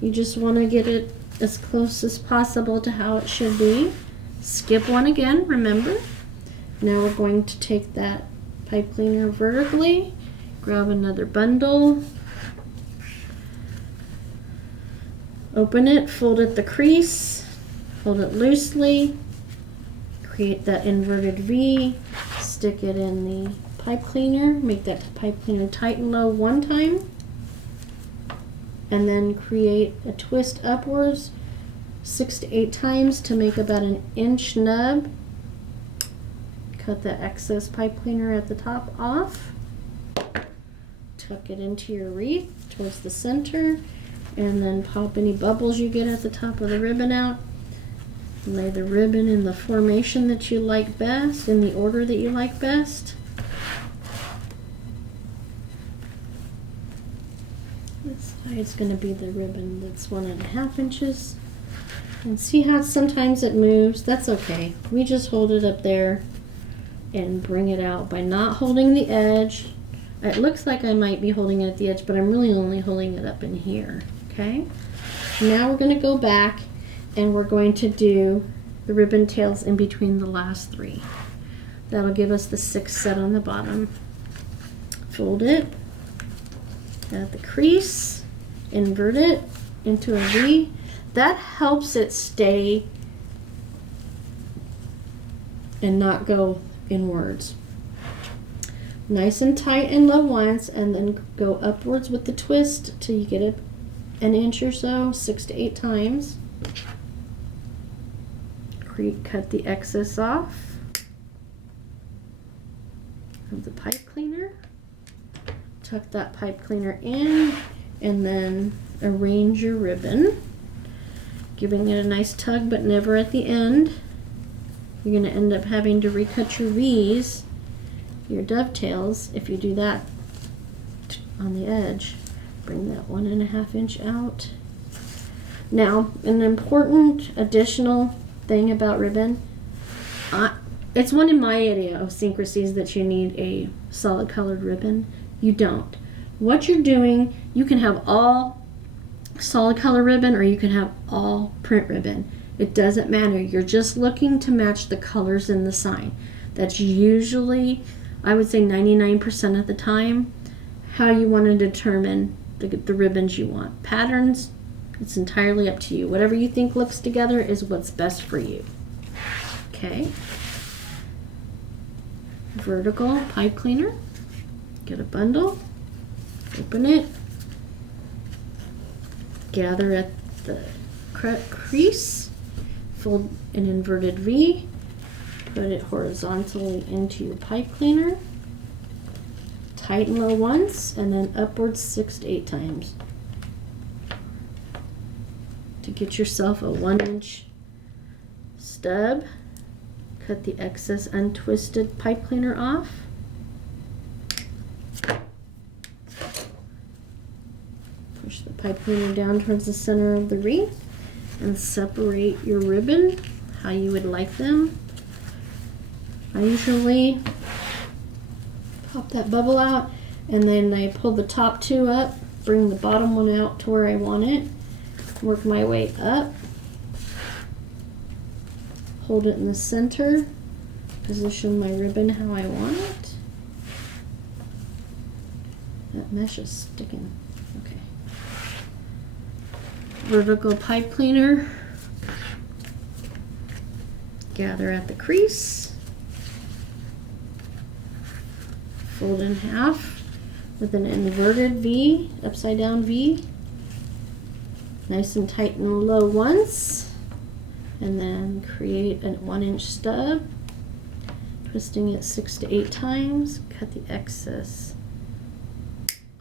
You just want to get it as close as possible to how it should be. Skip one again, remember. Now we're going to take that pipe cleaner vertically, grab another bundle, open it, fold at the crease, hold it loosely, create that inverted V, stick it in the pipe cleaner, make that pipe cleaner tight and low 1 time, and then create a twist upwards 6 to 8 times to make about 1 inch nub. Cut the excess pipe cleaner at the top off, tuck it into your wreath towards the center, and then pop any bubbles you get at the top of the ribbon out. Lay the ribbon in the formation that you like best, in the order that you like best. This side's going to be the ribbon that's 1.5 inches. And see how sometimes it moves? That's okay. We just hold it up there and bring it out by not holding the edge. It looks like I might be holding it at the edge, but I'm really only holding it up in here. Okay? Now we're going to go back and we're going to do the ribbon tails in between the last 3. That'll give us the 6 set on the bottom. Fold it at the crease, invert it into a V. That helps it stay and not go inwards. Nice and tight and low once, and then go upwards with the twist till you get it 1 inch or so, 6 to 8 times. Cut the excess off of the pipe cleaner. Tuck that pipe cleaner in and then arrange your ribbon, giving it a nice tug but never at the end. You're going to end up having to recut your V's, your dovetails, if you do that on the edge. Bring that 1.5 inch out. Now, an important additional thing about ribbon, it's one of my idiosyncrasies that you need a solid colored ribbon. You don't. What you're doing, you can have all solid color ribbon or you can have all print ribbon. It doesn't matter. You're just looking to match the colors in the sign. That's usually, I would say 99% of the time, how you want to determine the ribbons you want. Patterns, it's entirely up to you. Whatever you think looks together is what's best for you. Okay. Vertical pipe cleaner. Get a bundle. Open it. Gather at the crease. Fold an inverted V. Put it horizontally into your pipe cleaner. Tighten low once and then upwards 6 to 8 times. To get yourself a 1 inch stub, cut the excess untwisted pipe cleaner off. Push the pipe cleaner down towards the center of the wreath and separate your ribbon how you would like them. I usually pop that bubble out and then I pull the top 2 up, bring the bottom one out to where I want it. Work my way up, hold it in the center, position my ribbon how I want it. That mesh is sticking. Okay. Vertical pipe cleaner, gather at the crease, fold in half with an inverted V, upside down V, nice and tight and low once, and then create a 1-inch stub, twisting it 6 to 8 times, cut the excess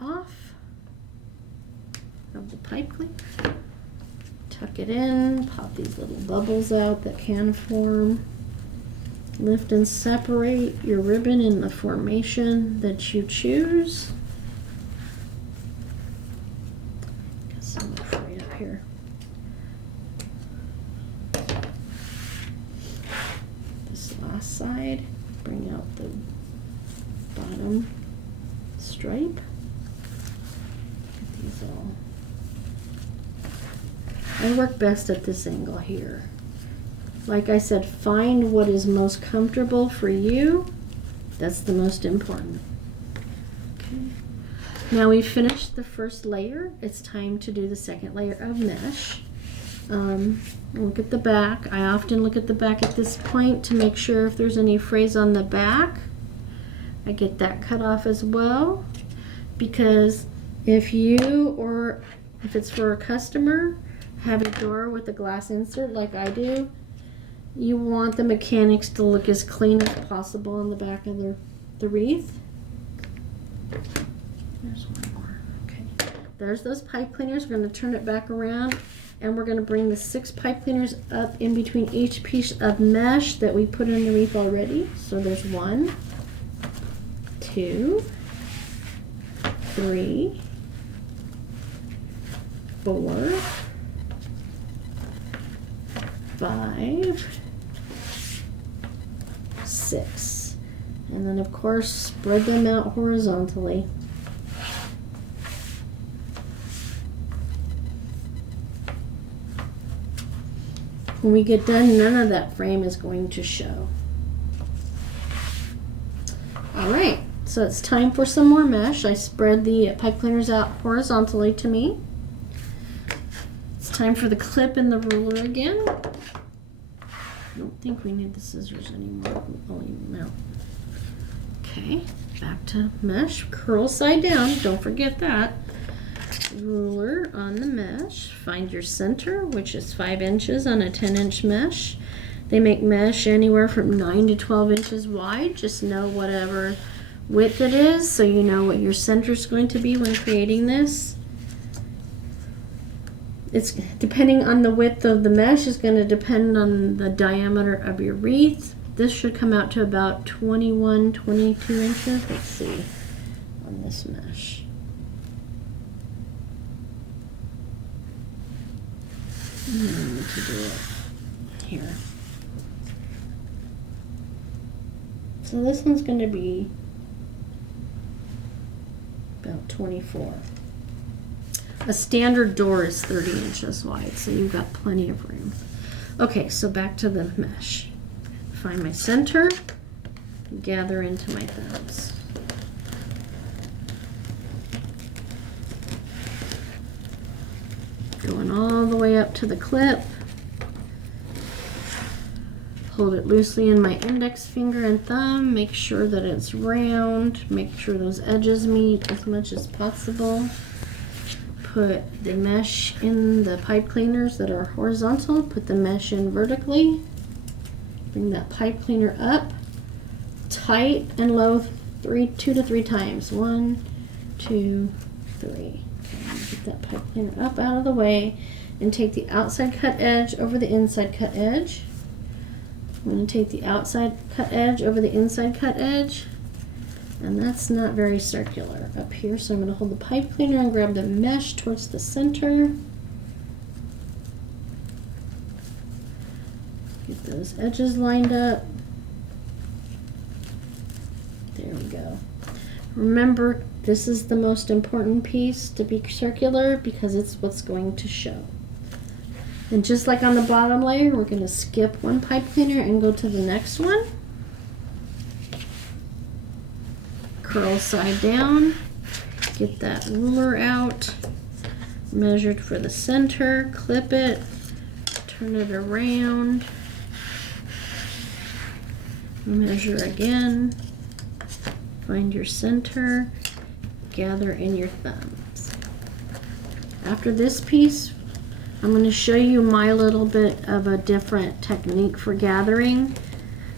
off of the pipe cleaner, tuck it in, pop these little bubbles out that can form, lift and separate your ribbon in the formation that you choose. Got some right up here. This last side, bring out the bottom stripe. Get these all. I work best at this angle here. Like I said, find what is most comfortable for you. That's the most important. Okay. Now we've finished the first layer. It's time to do the second layer of mesh. Look at the back. I often look at the back at this point to make sure if there's any frays on the back. I get that cut off as well, because if you, or if it's for a customer, have a door with a glass insert like I do, you want the mechanics to look as clean as possible on the back of the wreath. There's one more. Okay. There's those pipe cleaners. We're going to turn it back around, and we're going to bring the 6 pipe cleaners up in between each piece of mesh that we put in the wreath already. So there's 1, 2, 3, 4, 5, 6, and then of course spread them out horizontally. When we get done, none of that frame is going to show. All right, so it's time for some more mesh. I spread the pipe cleaners out horizontally to me. It's time for the clip and the ruler again. I don't think we need the scissors anymore. I'll leave them out. Okay, back to mesh. Curl side down, don't forget that. Ruler on the mesh. Find your center, which is 5 inches on a 10-inch mesh. They make mesh anywhere from 9 to 12 inches wide. Just know whatever width it is so you know what your center is going to be when creating this. It's depending on the width of the mesh is going to depend on the diameter of your wreath. This should come out to about 21, 22 inches. Let's see on this mesh. I need to do it here. So this one's going to be about 24. A standard door is 30 inches wide, so you've got plenty of room. Okay, so back to the mesh. Find my center, gather into my thumbs. Going all the way up to the clip. Hold it loosely in my index finger and thumb. Make sure that it's round. Make sure those edges meet as much as possible. Put the mesh in the pipe cleaners that are horizontal. Put the mesh in vertically. Bring that pipe cleaner up. Tight and low 2 to 3 times. 1, 2, 3. Okay, get that pipe cleaner up out of the way and take the outside cut edge over the inside cut edge. I'm going to take the outside cut edge over the inside cut edge, and that's not very circular up here, so I'm going to hold the pipe cleaner and grab the mesh towards the center. Get those edges lined up. There we go. Remember, this is the most important piece to be circular because it's what's going to show. And just like on the bottom layer, we're going to skip one pipe cleaner and go to the next one. Curl side down, get that ruler out, measured for the center, clip it, turn it around, Measure again, find your center, gather in your thumbs. After this piece, I'm going to show you my little bit of a different technique for gathering.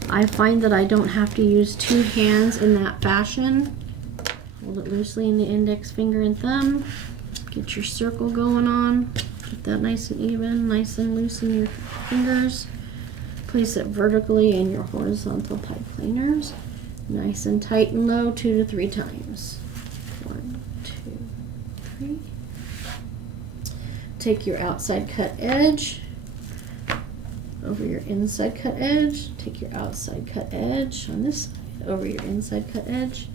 I find that I don't have to use two hands in that fashion. Hold it loosely in the index finger and thumb. Get your circle going on. Get that nice and even, nice and loose in your fingers. Place it vertically in your horizontal pipe cleaners. Nice and tight and low 2 to 3 times. 1, 2, 3. Take your outside cut edge over your inside cut edge. Take your outside cut edge on this side over your inside cut edge.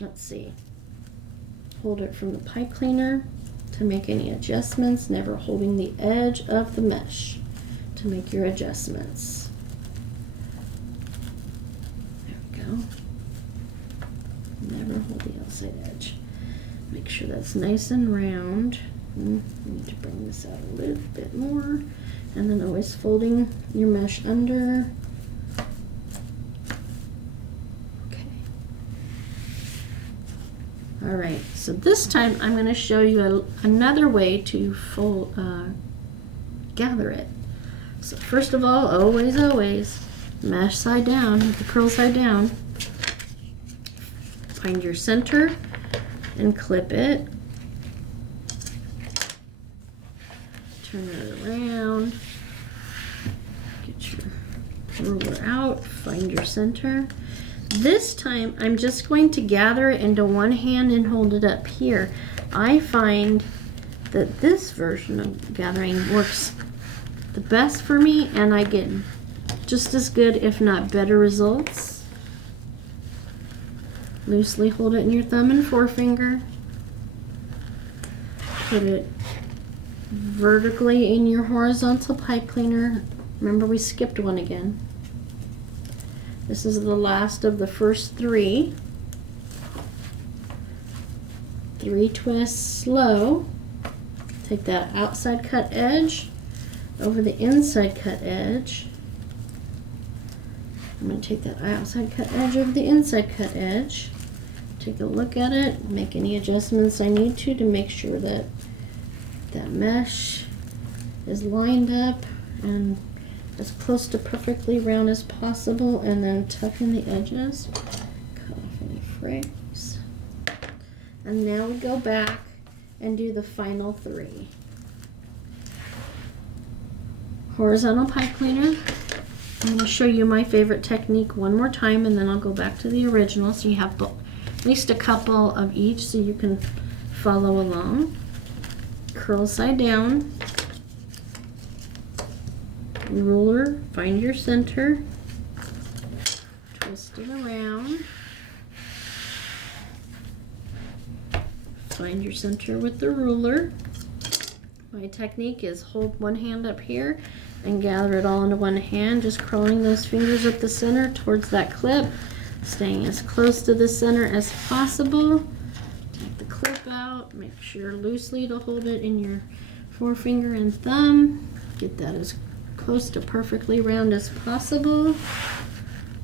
Let's see. Hold it from the pipe cleaner to make any adjustments, never holding the edge of the mesh to make your adjustments. There we go. Never hold the outside edge. Make sure that's nice and round. You need to bring this out a little bit more, and then always folding your mesh under. All right, so this time I'm going to show you another way to gather it. So first of all, always mesh side down, with the curl side down. Find your center and clip it. Turn it around. Get your ruler out, find your center. This time, I'm just going to gather it into one hand and hold it up here. I find that this version of gathering works the best for me, and I get just as good, if not better, results. Loosely hold it in your thumb and forefinger. Put it vertically in your horizontal pipe cleaner. Remember, we skipped one again. This is the last of the first 3. 3 twists slow. Take that outside cut edge over the inside cut edge. I'm going to take that outside cut edge over the inside cut edge. Take a look at it, make any adjustments I need to make sure that that mesh is lined up and as close to perfectly round as possible, and then tuck in the edges, cut off any frays. And now we go back and do the final 3. Horizontal pipe cleaner. I'm going to show you my favorite technique one more time, and then I'll go back to the original so you have at least a couple of each so you can follow along. Curl side down. Ruler, find your center, twist it around, find your center with the ruler. My technique is hold one hand up here and gather it all into one hand, just crawling those fingers up the center towards that clip, staying as close to the center as possible. Take the clip out, make sure loosely to hold it in your forefinger and thumb. Get that as close to perfectly round as possible.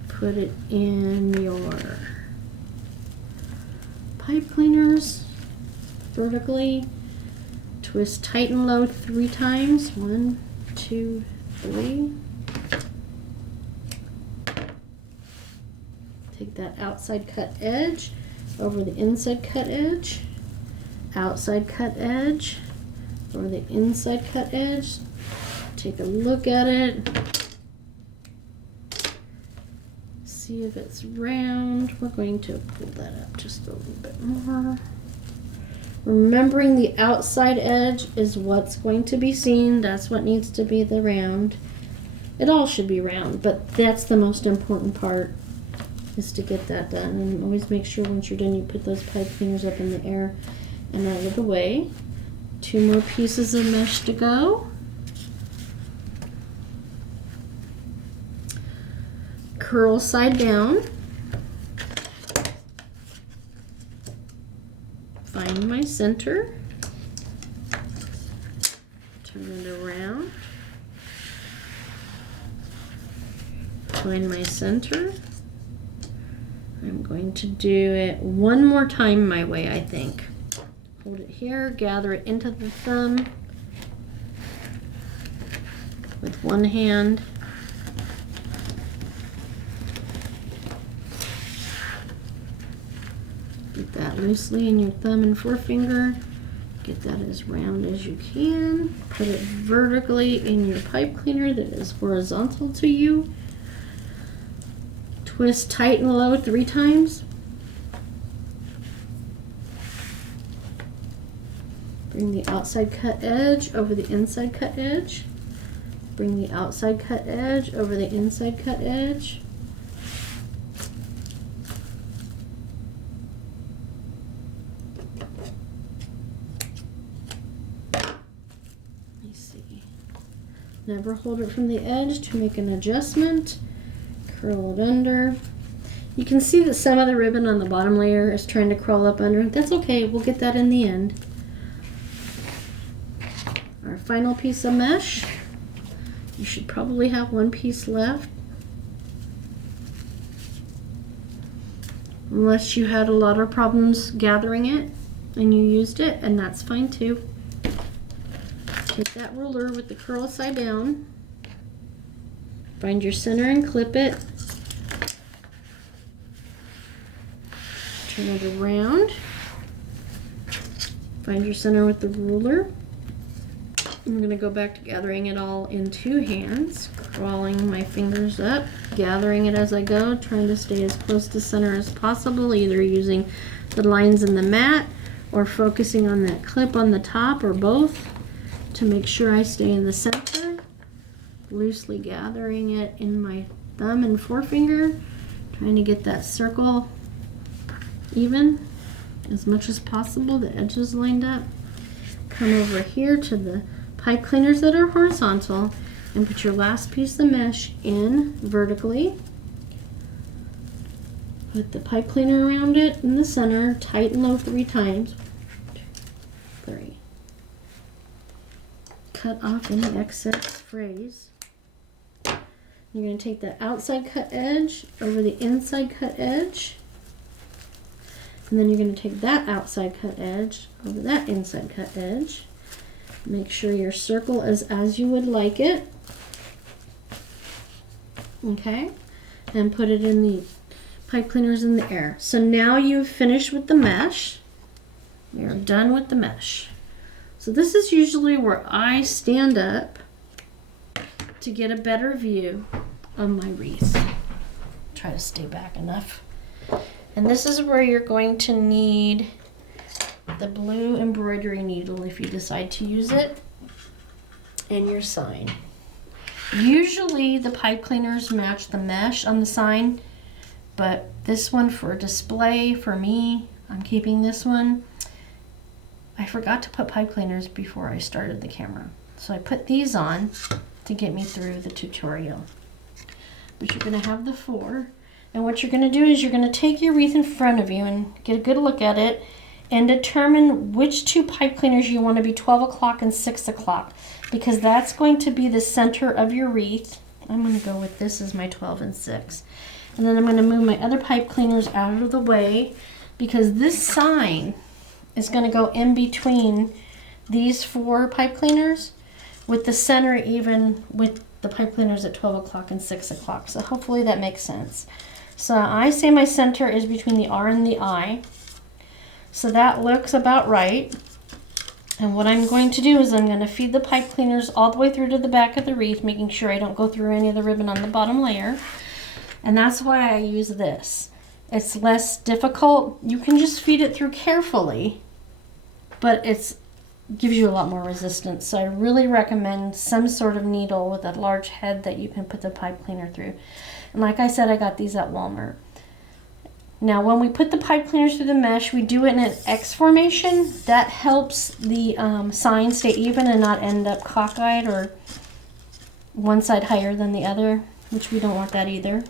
Put it in your pipe cleaners vertically. Twist tight and low 3 times. 1, 2, 3. Take that outside cut edge over the inside cut edge. Outside cut edge over the inside cut edge. Take a look at it. See if it's round. We're going to pull that up just a little bit more. Remembering the outside edge is what's going to be seen. That's what needs to be the round. It all should be round, but that's the most important part, is to get that done. And always make sure once you're done, you put those pipe cleaners up in the air and out of the way. 2 more pieces of mesh to go. Curl side down. Find my center. Turn it around. find my center. I'm going to do it one more time my way, I think. Hold it here, gather it into the thumb with one hand. Get that loosely in your thumb and forefinger. Get that as round as you can. Put it vertically in your pipe cleaner that is horizontal to you. Twist tight and low 3 times. Bring the outside cut edge over the inside cut edge. Bring the outside cut edge over the inside cut edge. Never hold it from the edge to make an adjustment. Curl it under. You can see that some of the ribbon on the bottom layer is trying to crawl up under. That's okay, we'll get that in the end. Our final piece of mesh. You should probably have one piece left. Unless you had a lot of problems gathering it and you used it, and that's fine too. Take that ruler with the curl side down, find your center and clip it, turn it around, find your center with the ruler. I'm going to go back to gathering it all in 2 hands, crawling my fingers up, gathering it as I go, trying to stay as close to center as possible, either using the lines in the mat or focusing on that clip on the top, or both, to make sure I stay in the center. Loosely gathering it in my thumb and forefinger, trying to get that circle even as much as possible, the edges lined up. Come over here to the pipe cleaners that are horizontal and put your last piece of mesh in vertically. Put the pipe cleaner around it in the center, tight and low 3 times. 3. Cut off any excess frays. You're going to take the outside cut edge over the inside cut edge, and then you're going to take that outside cut edge over that inside cut edge. Make sure your circle is as you would like it. Okay, and put it in the pipe cleaners in the air. So now you've finished with the mesh. You're done with the mesh. So this is usually where I stand up to get a better view of my wreath. Try to stay back enough. And this is where you're going to need the blue embroidery needle if you decide to use it, and your sign. Usually the pipe cleaners match the mesh on the sign, but this one for display, for me, I'm keeping this one. I forgot to put pipe cleaners before I started the camera, so I put these on to get me through the tutorial. But you're going to have the 4, and what you're going to do is you're going to take your wreath in front of you and get a good look at it and determine which 2 pipe cleaners you want to be 12 o'clock and 6 o'clock, because that's going to be the center of your wreath. I'm going to go with this as my 12 and 6. And then I'm going to move my other pipe cleaners out of the way, because this sign is going to go in between these 4 pipe cleaners, with the center even with the pipe cleaners at 12 o'clock and 6 o'clock. So hopefully that makes sense. So I say my center is between the R and the I. So that looks about right. And what I'm going to do is I'm going to feed the pipe cleaners all the way through to the back of the wreath, making sure I don't go through any of the ribbon on the bottom layer. And that's why I use this. It's less difficult. You can just feed it through carefully, but it gives you a lot more resistance. So I really recommend some sort of needle with a large head that you can put the pipe cleaner through. And like I said, I got these at Walmart. Now when we put the pipe cleaners through the mesh, we do it in an X formation. That helps the sign stay even and not end up cockeyed or one side higher than the other, which we don't want that either.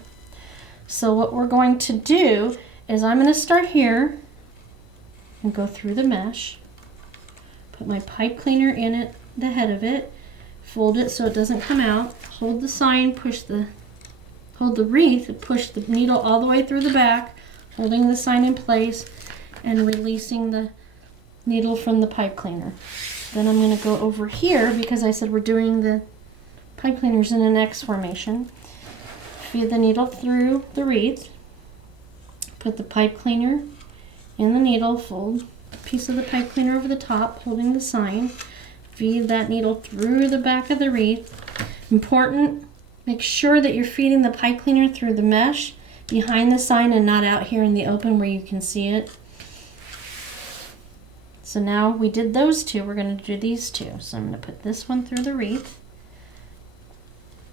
So what we're going to do is I'm going to start here and go through the mesh, put my pipe cleaner in it, the head of it, fold it so it doesn't come out, hold the sign, hold hold the wreath, push the needle all the way through the back, holding the sign in place and releasing the needle from the pipe cleaner. Then I'm going to go over here because I said we're doing the pipe cleaners in an X formation. Feed the needle through the wreath, put the pipe cleaner in the needle, fold a piece of the pipe cleaner over the top, holding the sign. Feed that needle through the back of the wreath. Important, make sure that you're feeding the pipe cleaner through the mesh behind the sign and not out here in the open where you can see it. So now we did those two, we're going to do these two. So I'm going to put this one through the wreath.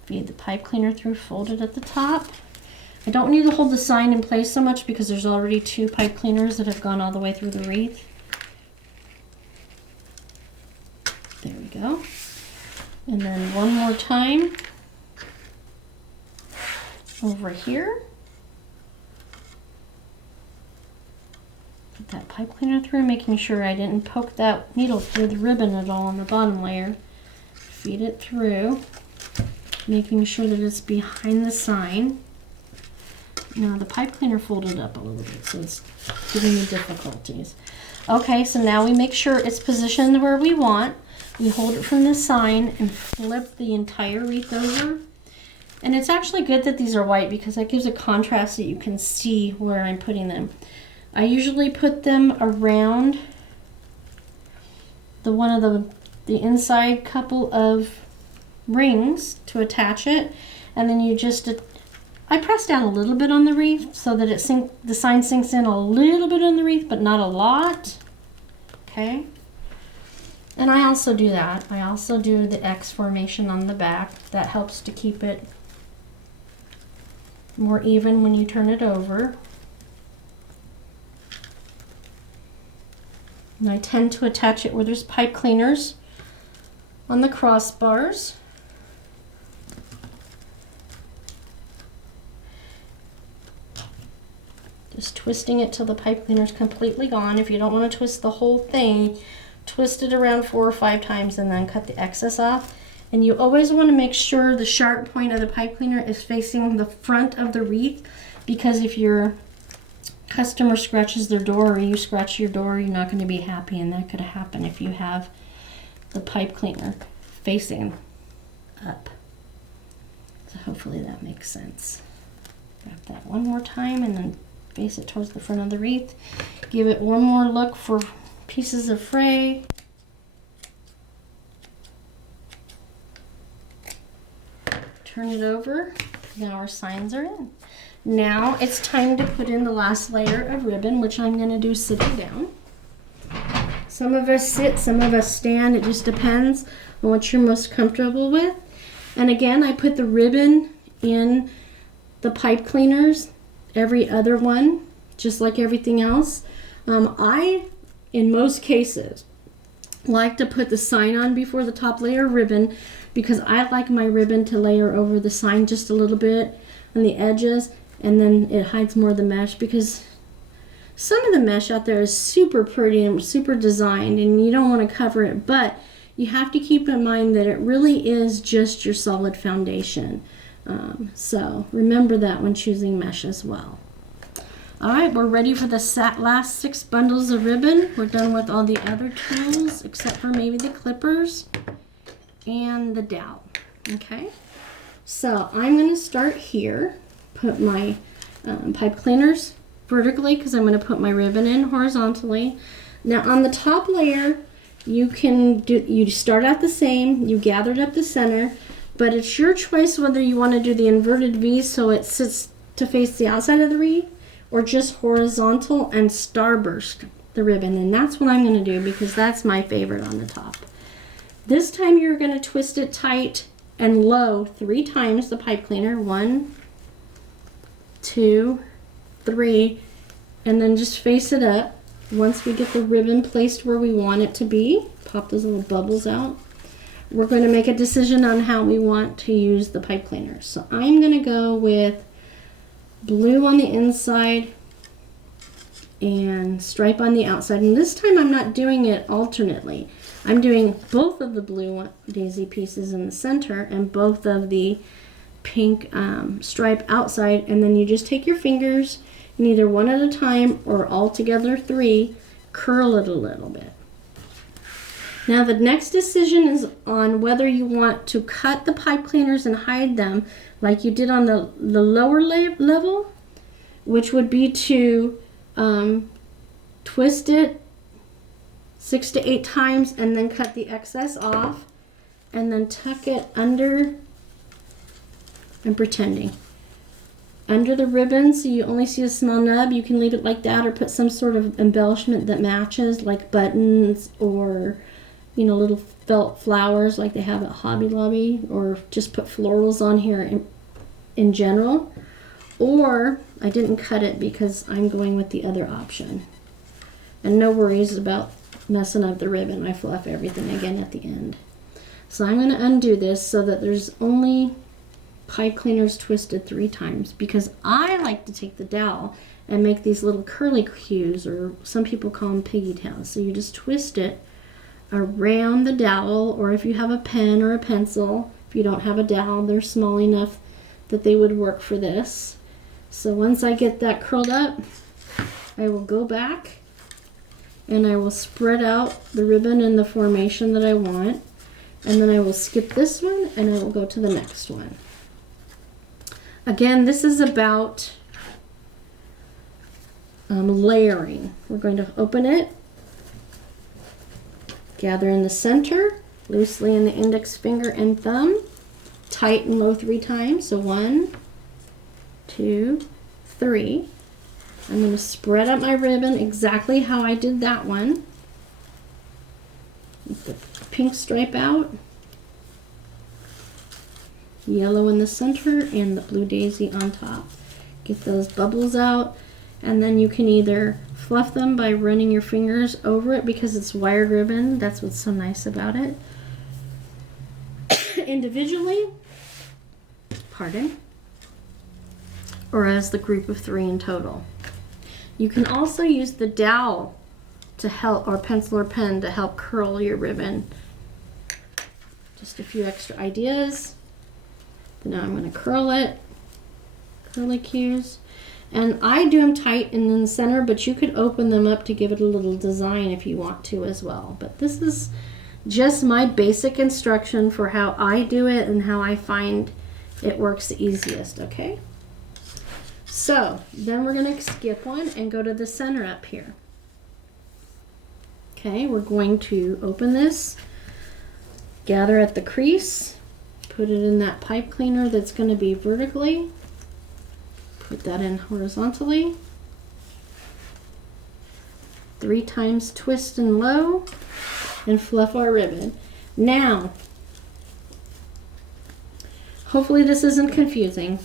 Feed the pipe cleaner through, fold it at the top. I don't need to hold the sign in place so much because there's already two pipe cleaners that have gone all the way through the wreath. There we go. And then one more time over here. Put that pipe cleaner through, making sure I didn't poke that needle through the ribbon at all on the bottom layer. Feed it through, making sure that it's behind the sign. Now the pipe cleaner folded up a little bit, so it's giving me difficulties. Okay, so now we make sure it's positioned where we want. We hold it from the sign and flip the entire wreath over. And it's actually good that these are white because that gives a contrast that you can see where I'm putting them. I usually put them around one of the inside couple of rings to attach it, and then you just I press down a little bit on the wreath so that the sign sinks in a little bit on the wreath, but not a lot. Okay. And I also do that. I also do the X formation on the back. That helps to keep it more even when you turn it over. And I tend to attach it where there's pipe cleaners on the crossbars. Just twisting it till the pipe cleaner is completely gone. If you don't want to twist the whole thing, twist it around 4 or 5 times and then cut the excess off. And you always want to make sure the sharp point of the pipe cleaner is facing the front of the wreath, because if your customer scratches their door or you scratch your door, you're not going to be happy, and that could happen if you have the pipe cleaner facing up. So hopefully that makes sense. Wrap that one more time and then face it towards the front of the wreath. Give it one more look for pieces of fray. Turn it over. Now our signs are in. Now it's time to put in the last layer of ribbon, which I'm going to do sitting down. Some of us sit, some of us stand. It just depends on what you're most comfortable with. And again, I put the ribbon in the pipe cleaners, every other one, just like everything else. I, in most cases, like to put the sign on before the top layer of ribbon, because I like my ribbon to layer over the sign just a little bit on the edges, and then it hides more of the mesh, because some of the mesh out there is super pretty and super designed and you don't want to cover it, but you have to keep in mind that it really is just your solid foundation. So remember that when choosing mesh as well. All right, we're ready for the last 6 bundles of ribbon. We're done with all the other tools except for maybe the clippers and the dowel. Okay, so I'm going to start here, put my pipe cleaners vertically because I'm going to put my ribbon in horizontally. Now on the top layer, you start out the same, you gathered up the center, but it's your choice whether you want to do the inverted V so it sits to face the outside of the wreath, or just horizontal and starburst the ribbon. And that's what I'm going to do because that's my favorite on the top. This time you're going to twist it tight and low 3 times the pipe cleaner. 1, 2, 3, and then just face it up. Once we get the ribbon placed where we want it to be, pop those little bubbles out. We're going to make a decision on how we want to use the pipe cleaner. So I'm going to go with blue on the inside and stripe on the outside. And this time I'm not doing it alternately. I'm doing both of the blue daisy pieces in the center and both of the pink stripe outside, and then you just take your fingers and either one at a time or all together 3, curl it a little bit. Now the next decision is on whether you want to cut the pipe cleaners and hide them like you did on the lower level, which would be to twist it 6 to 8 times and then cut the excess off and then tuck it under, I'm pretending, under the ribbon so you only see a small nub. You can leave it like that or put some sort of embellishment that matches, like buttons or, you know, little felt flowers like they have at Hobby Lobby, or just put florals on here in general. Or I didn't cut it because I'm going with the other option. And no worries about messing up the ribbon. I fluff everything again at the end. So I'm going to undo this so that there's only pipe cleaners twisted 3 times, because I like to take the dowel and make these little curly cues, or some people call them piggy tails. So you just twist it around the dowel, or if you have a pen or a pencil. If you don't have a dowel, they're small enough that they would work for this. So once I get that curled up, I will go back and I will spread out the ribbon in the formation that I want, and then I will skip this one and I will go to the next one. Again, this is about layering. We're going to open it, gather in the center, loosely in the index finger and thumb, tight and low 3 times. So 1, 2, 3. I'm going to spread out my ribbon exactly how I did that one. With the pink stripe out, yellow in the center, and the blue daisy on top. Get those bubbles out, and then you can either fluff them by running your fingers over it because it's wired ribbon. That's what's so nice about it. Individually, pardon, or as the group of 3 in total. You can also use the dowel to help, or pencil or pen to help curl your ribbon. Just a few extra ideas. But now I'm going to curl it, curly cues. And I do them tight and in the center, but you could open them up to give it a little design if you want to as well. But this is just my basic instruction for how I do it and how I find it works the easiest, okay? So then we're going to skip one and go to the center up here. Okay, we're going to open this, gather at the crease, put it in that pipe cleaner that's going to be vertically, put that in horizontally, 3 times twist and low, and fluff our ribbon. Now, hopefully this isn't confusing.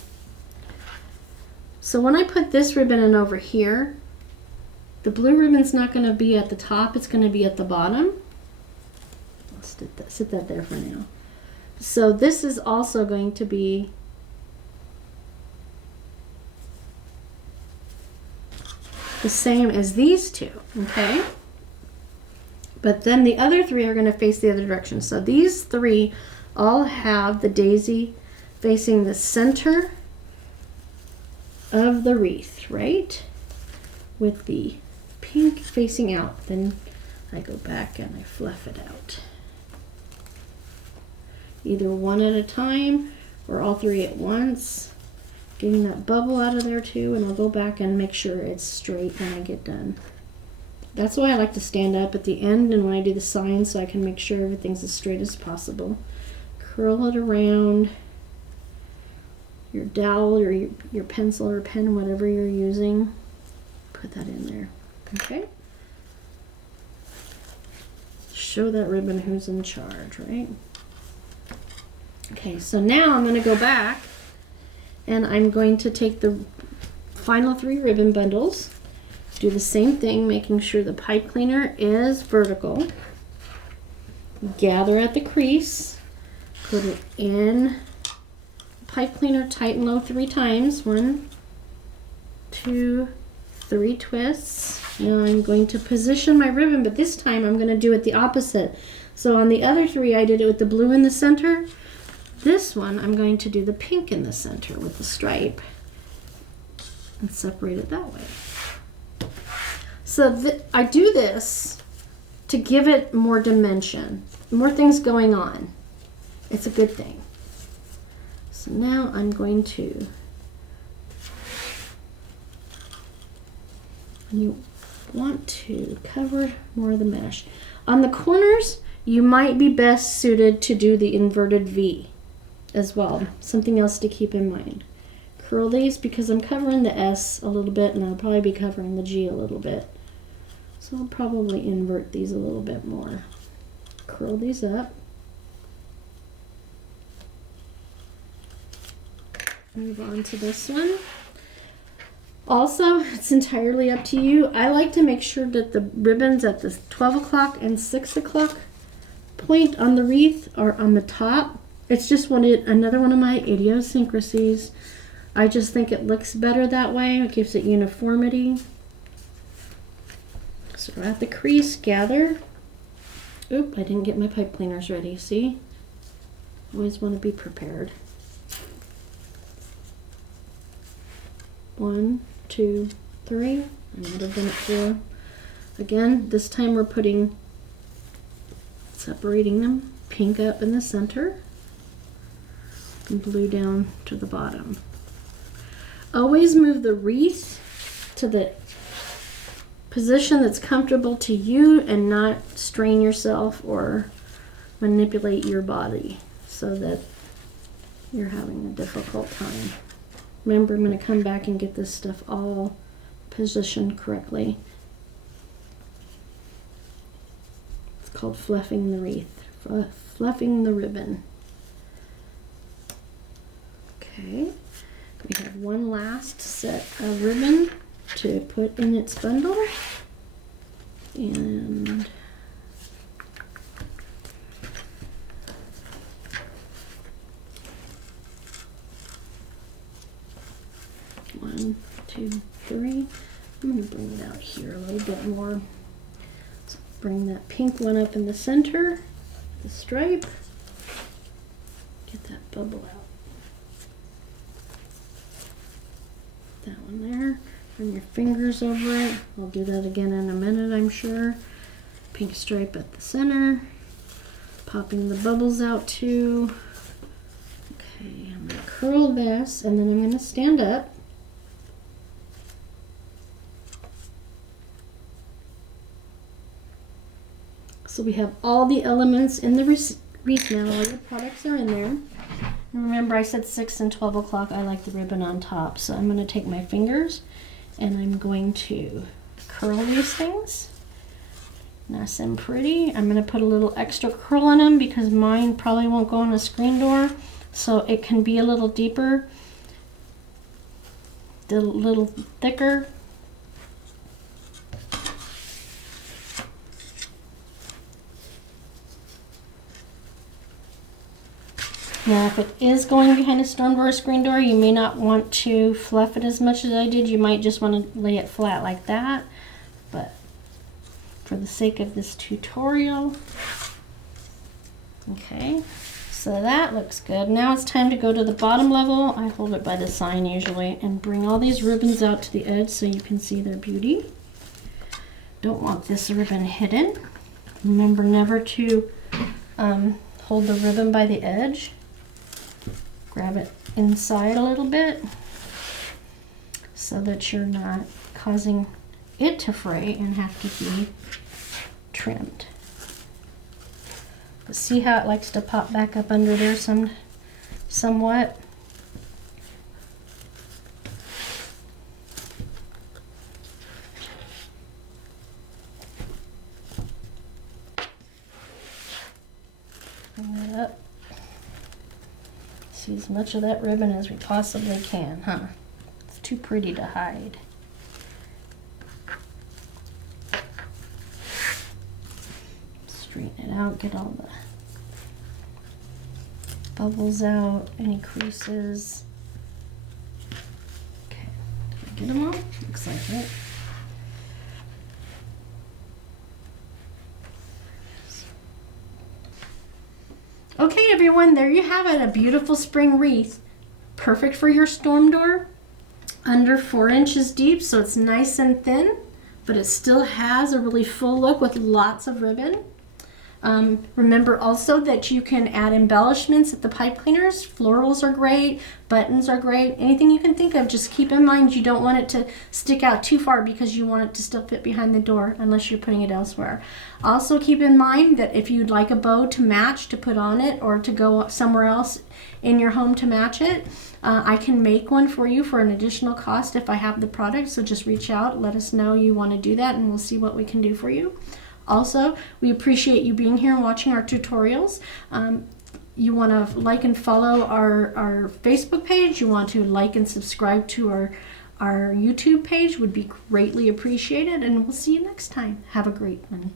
So when I put this ribbon in over here, the blue ribbon's not going to be at the top, it's going to be at the bottom. Let's sit that there for now. So this is also going to be the same as these two, okay? But then the other 3 are going to face the other direction. So these 3 all have the daisy facing the center of the wreath, right? With the pink facing out. Then I go back and I fluff it out. Either one at a time or all 3 at once. Getting that bubble out of there too, and I'll go back and make sure it's straight when I get done. That's why I like to stand up at the end and when I do the sign, so I can make sure everything's as straight as possible. Curl it around your dowel or your pencil or pen, whatever you're using. Put that in there, okay? Show that ribbon who's in charge, right? Okay, so now I'm going to go back and I'm going to take the final 3 ribbon bundles, do the same thing, making sure the pipe cleaner is vertical, gather at the crease, put it in pipe cleaner tight and low 3 times, 1, 2, 3 twists. Now I'm going to position my ribbon, but this time I'm going to do it the opposite. So on the other 3 I did it with the blue in the center. This one, I'm going to do the pink in the center with the stripe and separate it that way. So I do this to give it more dimension, more things going on. It's a good thing. So now I'm going to, you want to cover more of the mesh. On the corners, you might be best suited to do the inverted V as well. Something else to keep in mind. Curl these because I'm covering the S a little bit and I'll probably be covering the G a little bit. So I'll probably invert these a little bit more. Curl these up. Move on to this one. Also, it's entirely up to you. I like to make sure that the ribbons at the 12 o'clock and 6 o'clock point on the wreath are on the top. It's just another one of my idiosyncrasies. I just think it looks better that way. It gives it uniformity. So at the crease, gather. Oop, I didn't get my pipe cleaners ready, see? Always want to be prepared. 1, 2, 3. I would have done it 4. Again, this time we're separating them. Pink up in the center and blue down to the bottom. Always move the wreath to the position that's comfortable to you and not strain yourself or manipulate your body so that you're having a difficult time. Remember, I'm going to come back and get this stuff all positioned correctly. It's called fluffing the wreath, fluffing the ribbon. Okay, we have one last set of ribbon to put in its bundle. And one, two, three. I'm going to bring it out here a little bit more. Let's bring that pink one up in the center, the stripe. Get that bubble out. That one there. Run your fingers over it. I'll do that again in a minute, I'm sure. Pink stripe at the center. Popping the bubbles out too. Okay, I'm going to curl this and then I'm going to stand up. So we have all the elements in the wreath now. All your products are in there. Remember I said 6 and 12 o'clock, I like the ribbon on top. So I'm going to take my fingers and I'm going to curl these things. Nice and pretty. I'm going to put a little extra curl on them because mine probably won't go on a screen door. So it can be a little deeper, a little thicker. Now, if it is going behind a storm door or screen door, you may not want to fluff it as much as I did. You might just want to lay it flat like that. But for the sake of this tutorial, okay, so that looks good. Now it's time to go to the bottom level. I hold it by the sign usually and bring all these ribbons out to the edge so you can see their beauty. Don't want this ribbon hidden. Remember never to hold the ribbon by the edge. Grab it inside a little bit so that you're not causing it to fray and have to be trimmed. But see how it likes to pop back up under there somewhat? Bring that up. See as much of that ribbon as we possibly can, huh? It's too pretty to hide. Straighten it out, get all the bubbles out, any creases. Okay, did I get them all? Looks like it. Okay, everyone, there you have it, a beautiful spring wreath. Perfect for your storm door. Under 4 inches deep, so it's nice and thin, but it still has a really full look with lots of ribbon. Remember also that you can add embellishments at the pipe cleaners. Florals are great, buttons are great, anything you can think of. Just keep in mind you don't want it to stick out too far because you want it to still fit behind the door unless you're putting it elsewhere. Also keep in mind that if you'd like a bow to match, to put on it, or to go somewhere else in your home to match it, I can make one for you for an additional cost if I have the product. So just reach out, let us know you want to do that, and we'll see what we can do for you. Also, we appreciate you being here and watching our tutorials. You want to like and follow our Facebook page. You want to like and subscribe to our YouTube page would be greatly appreciated. And we'll see you next time. Have a great one.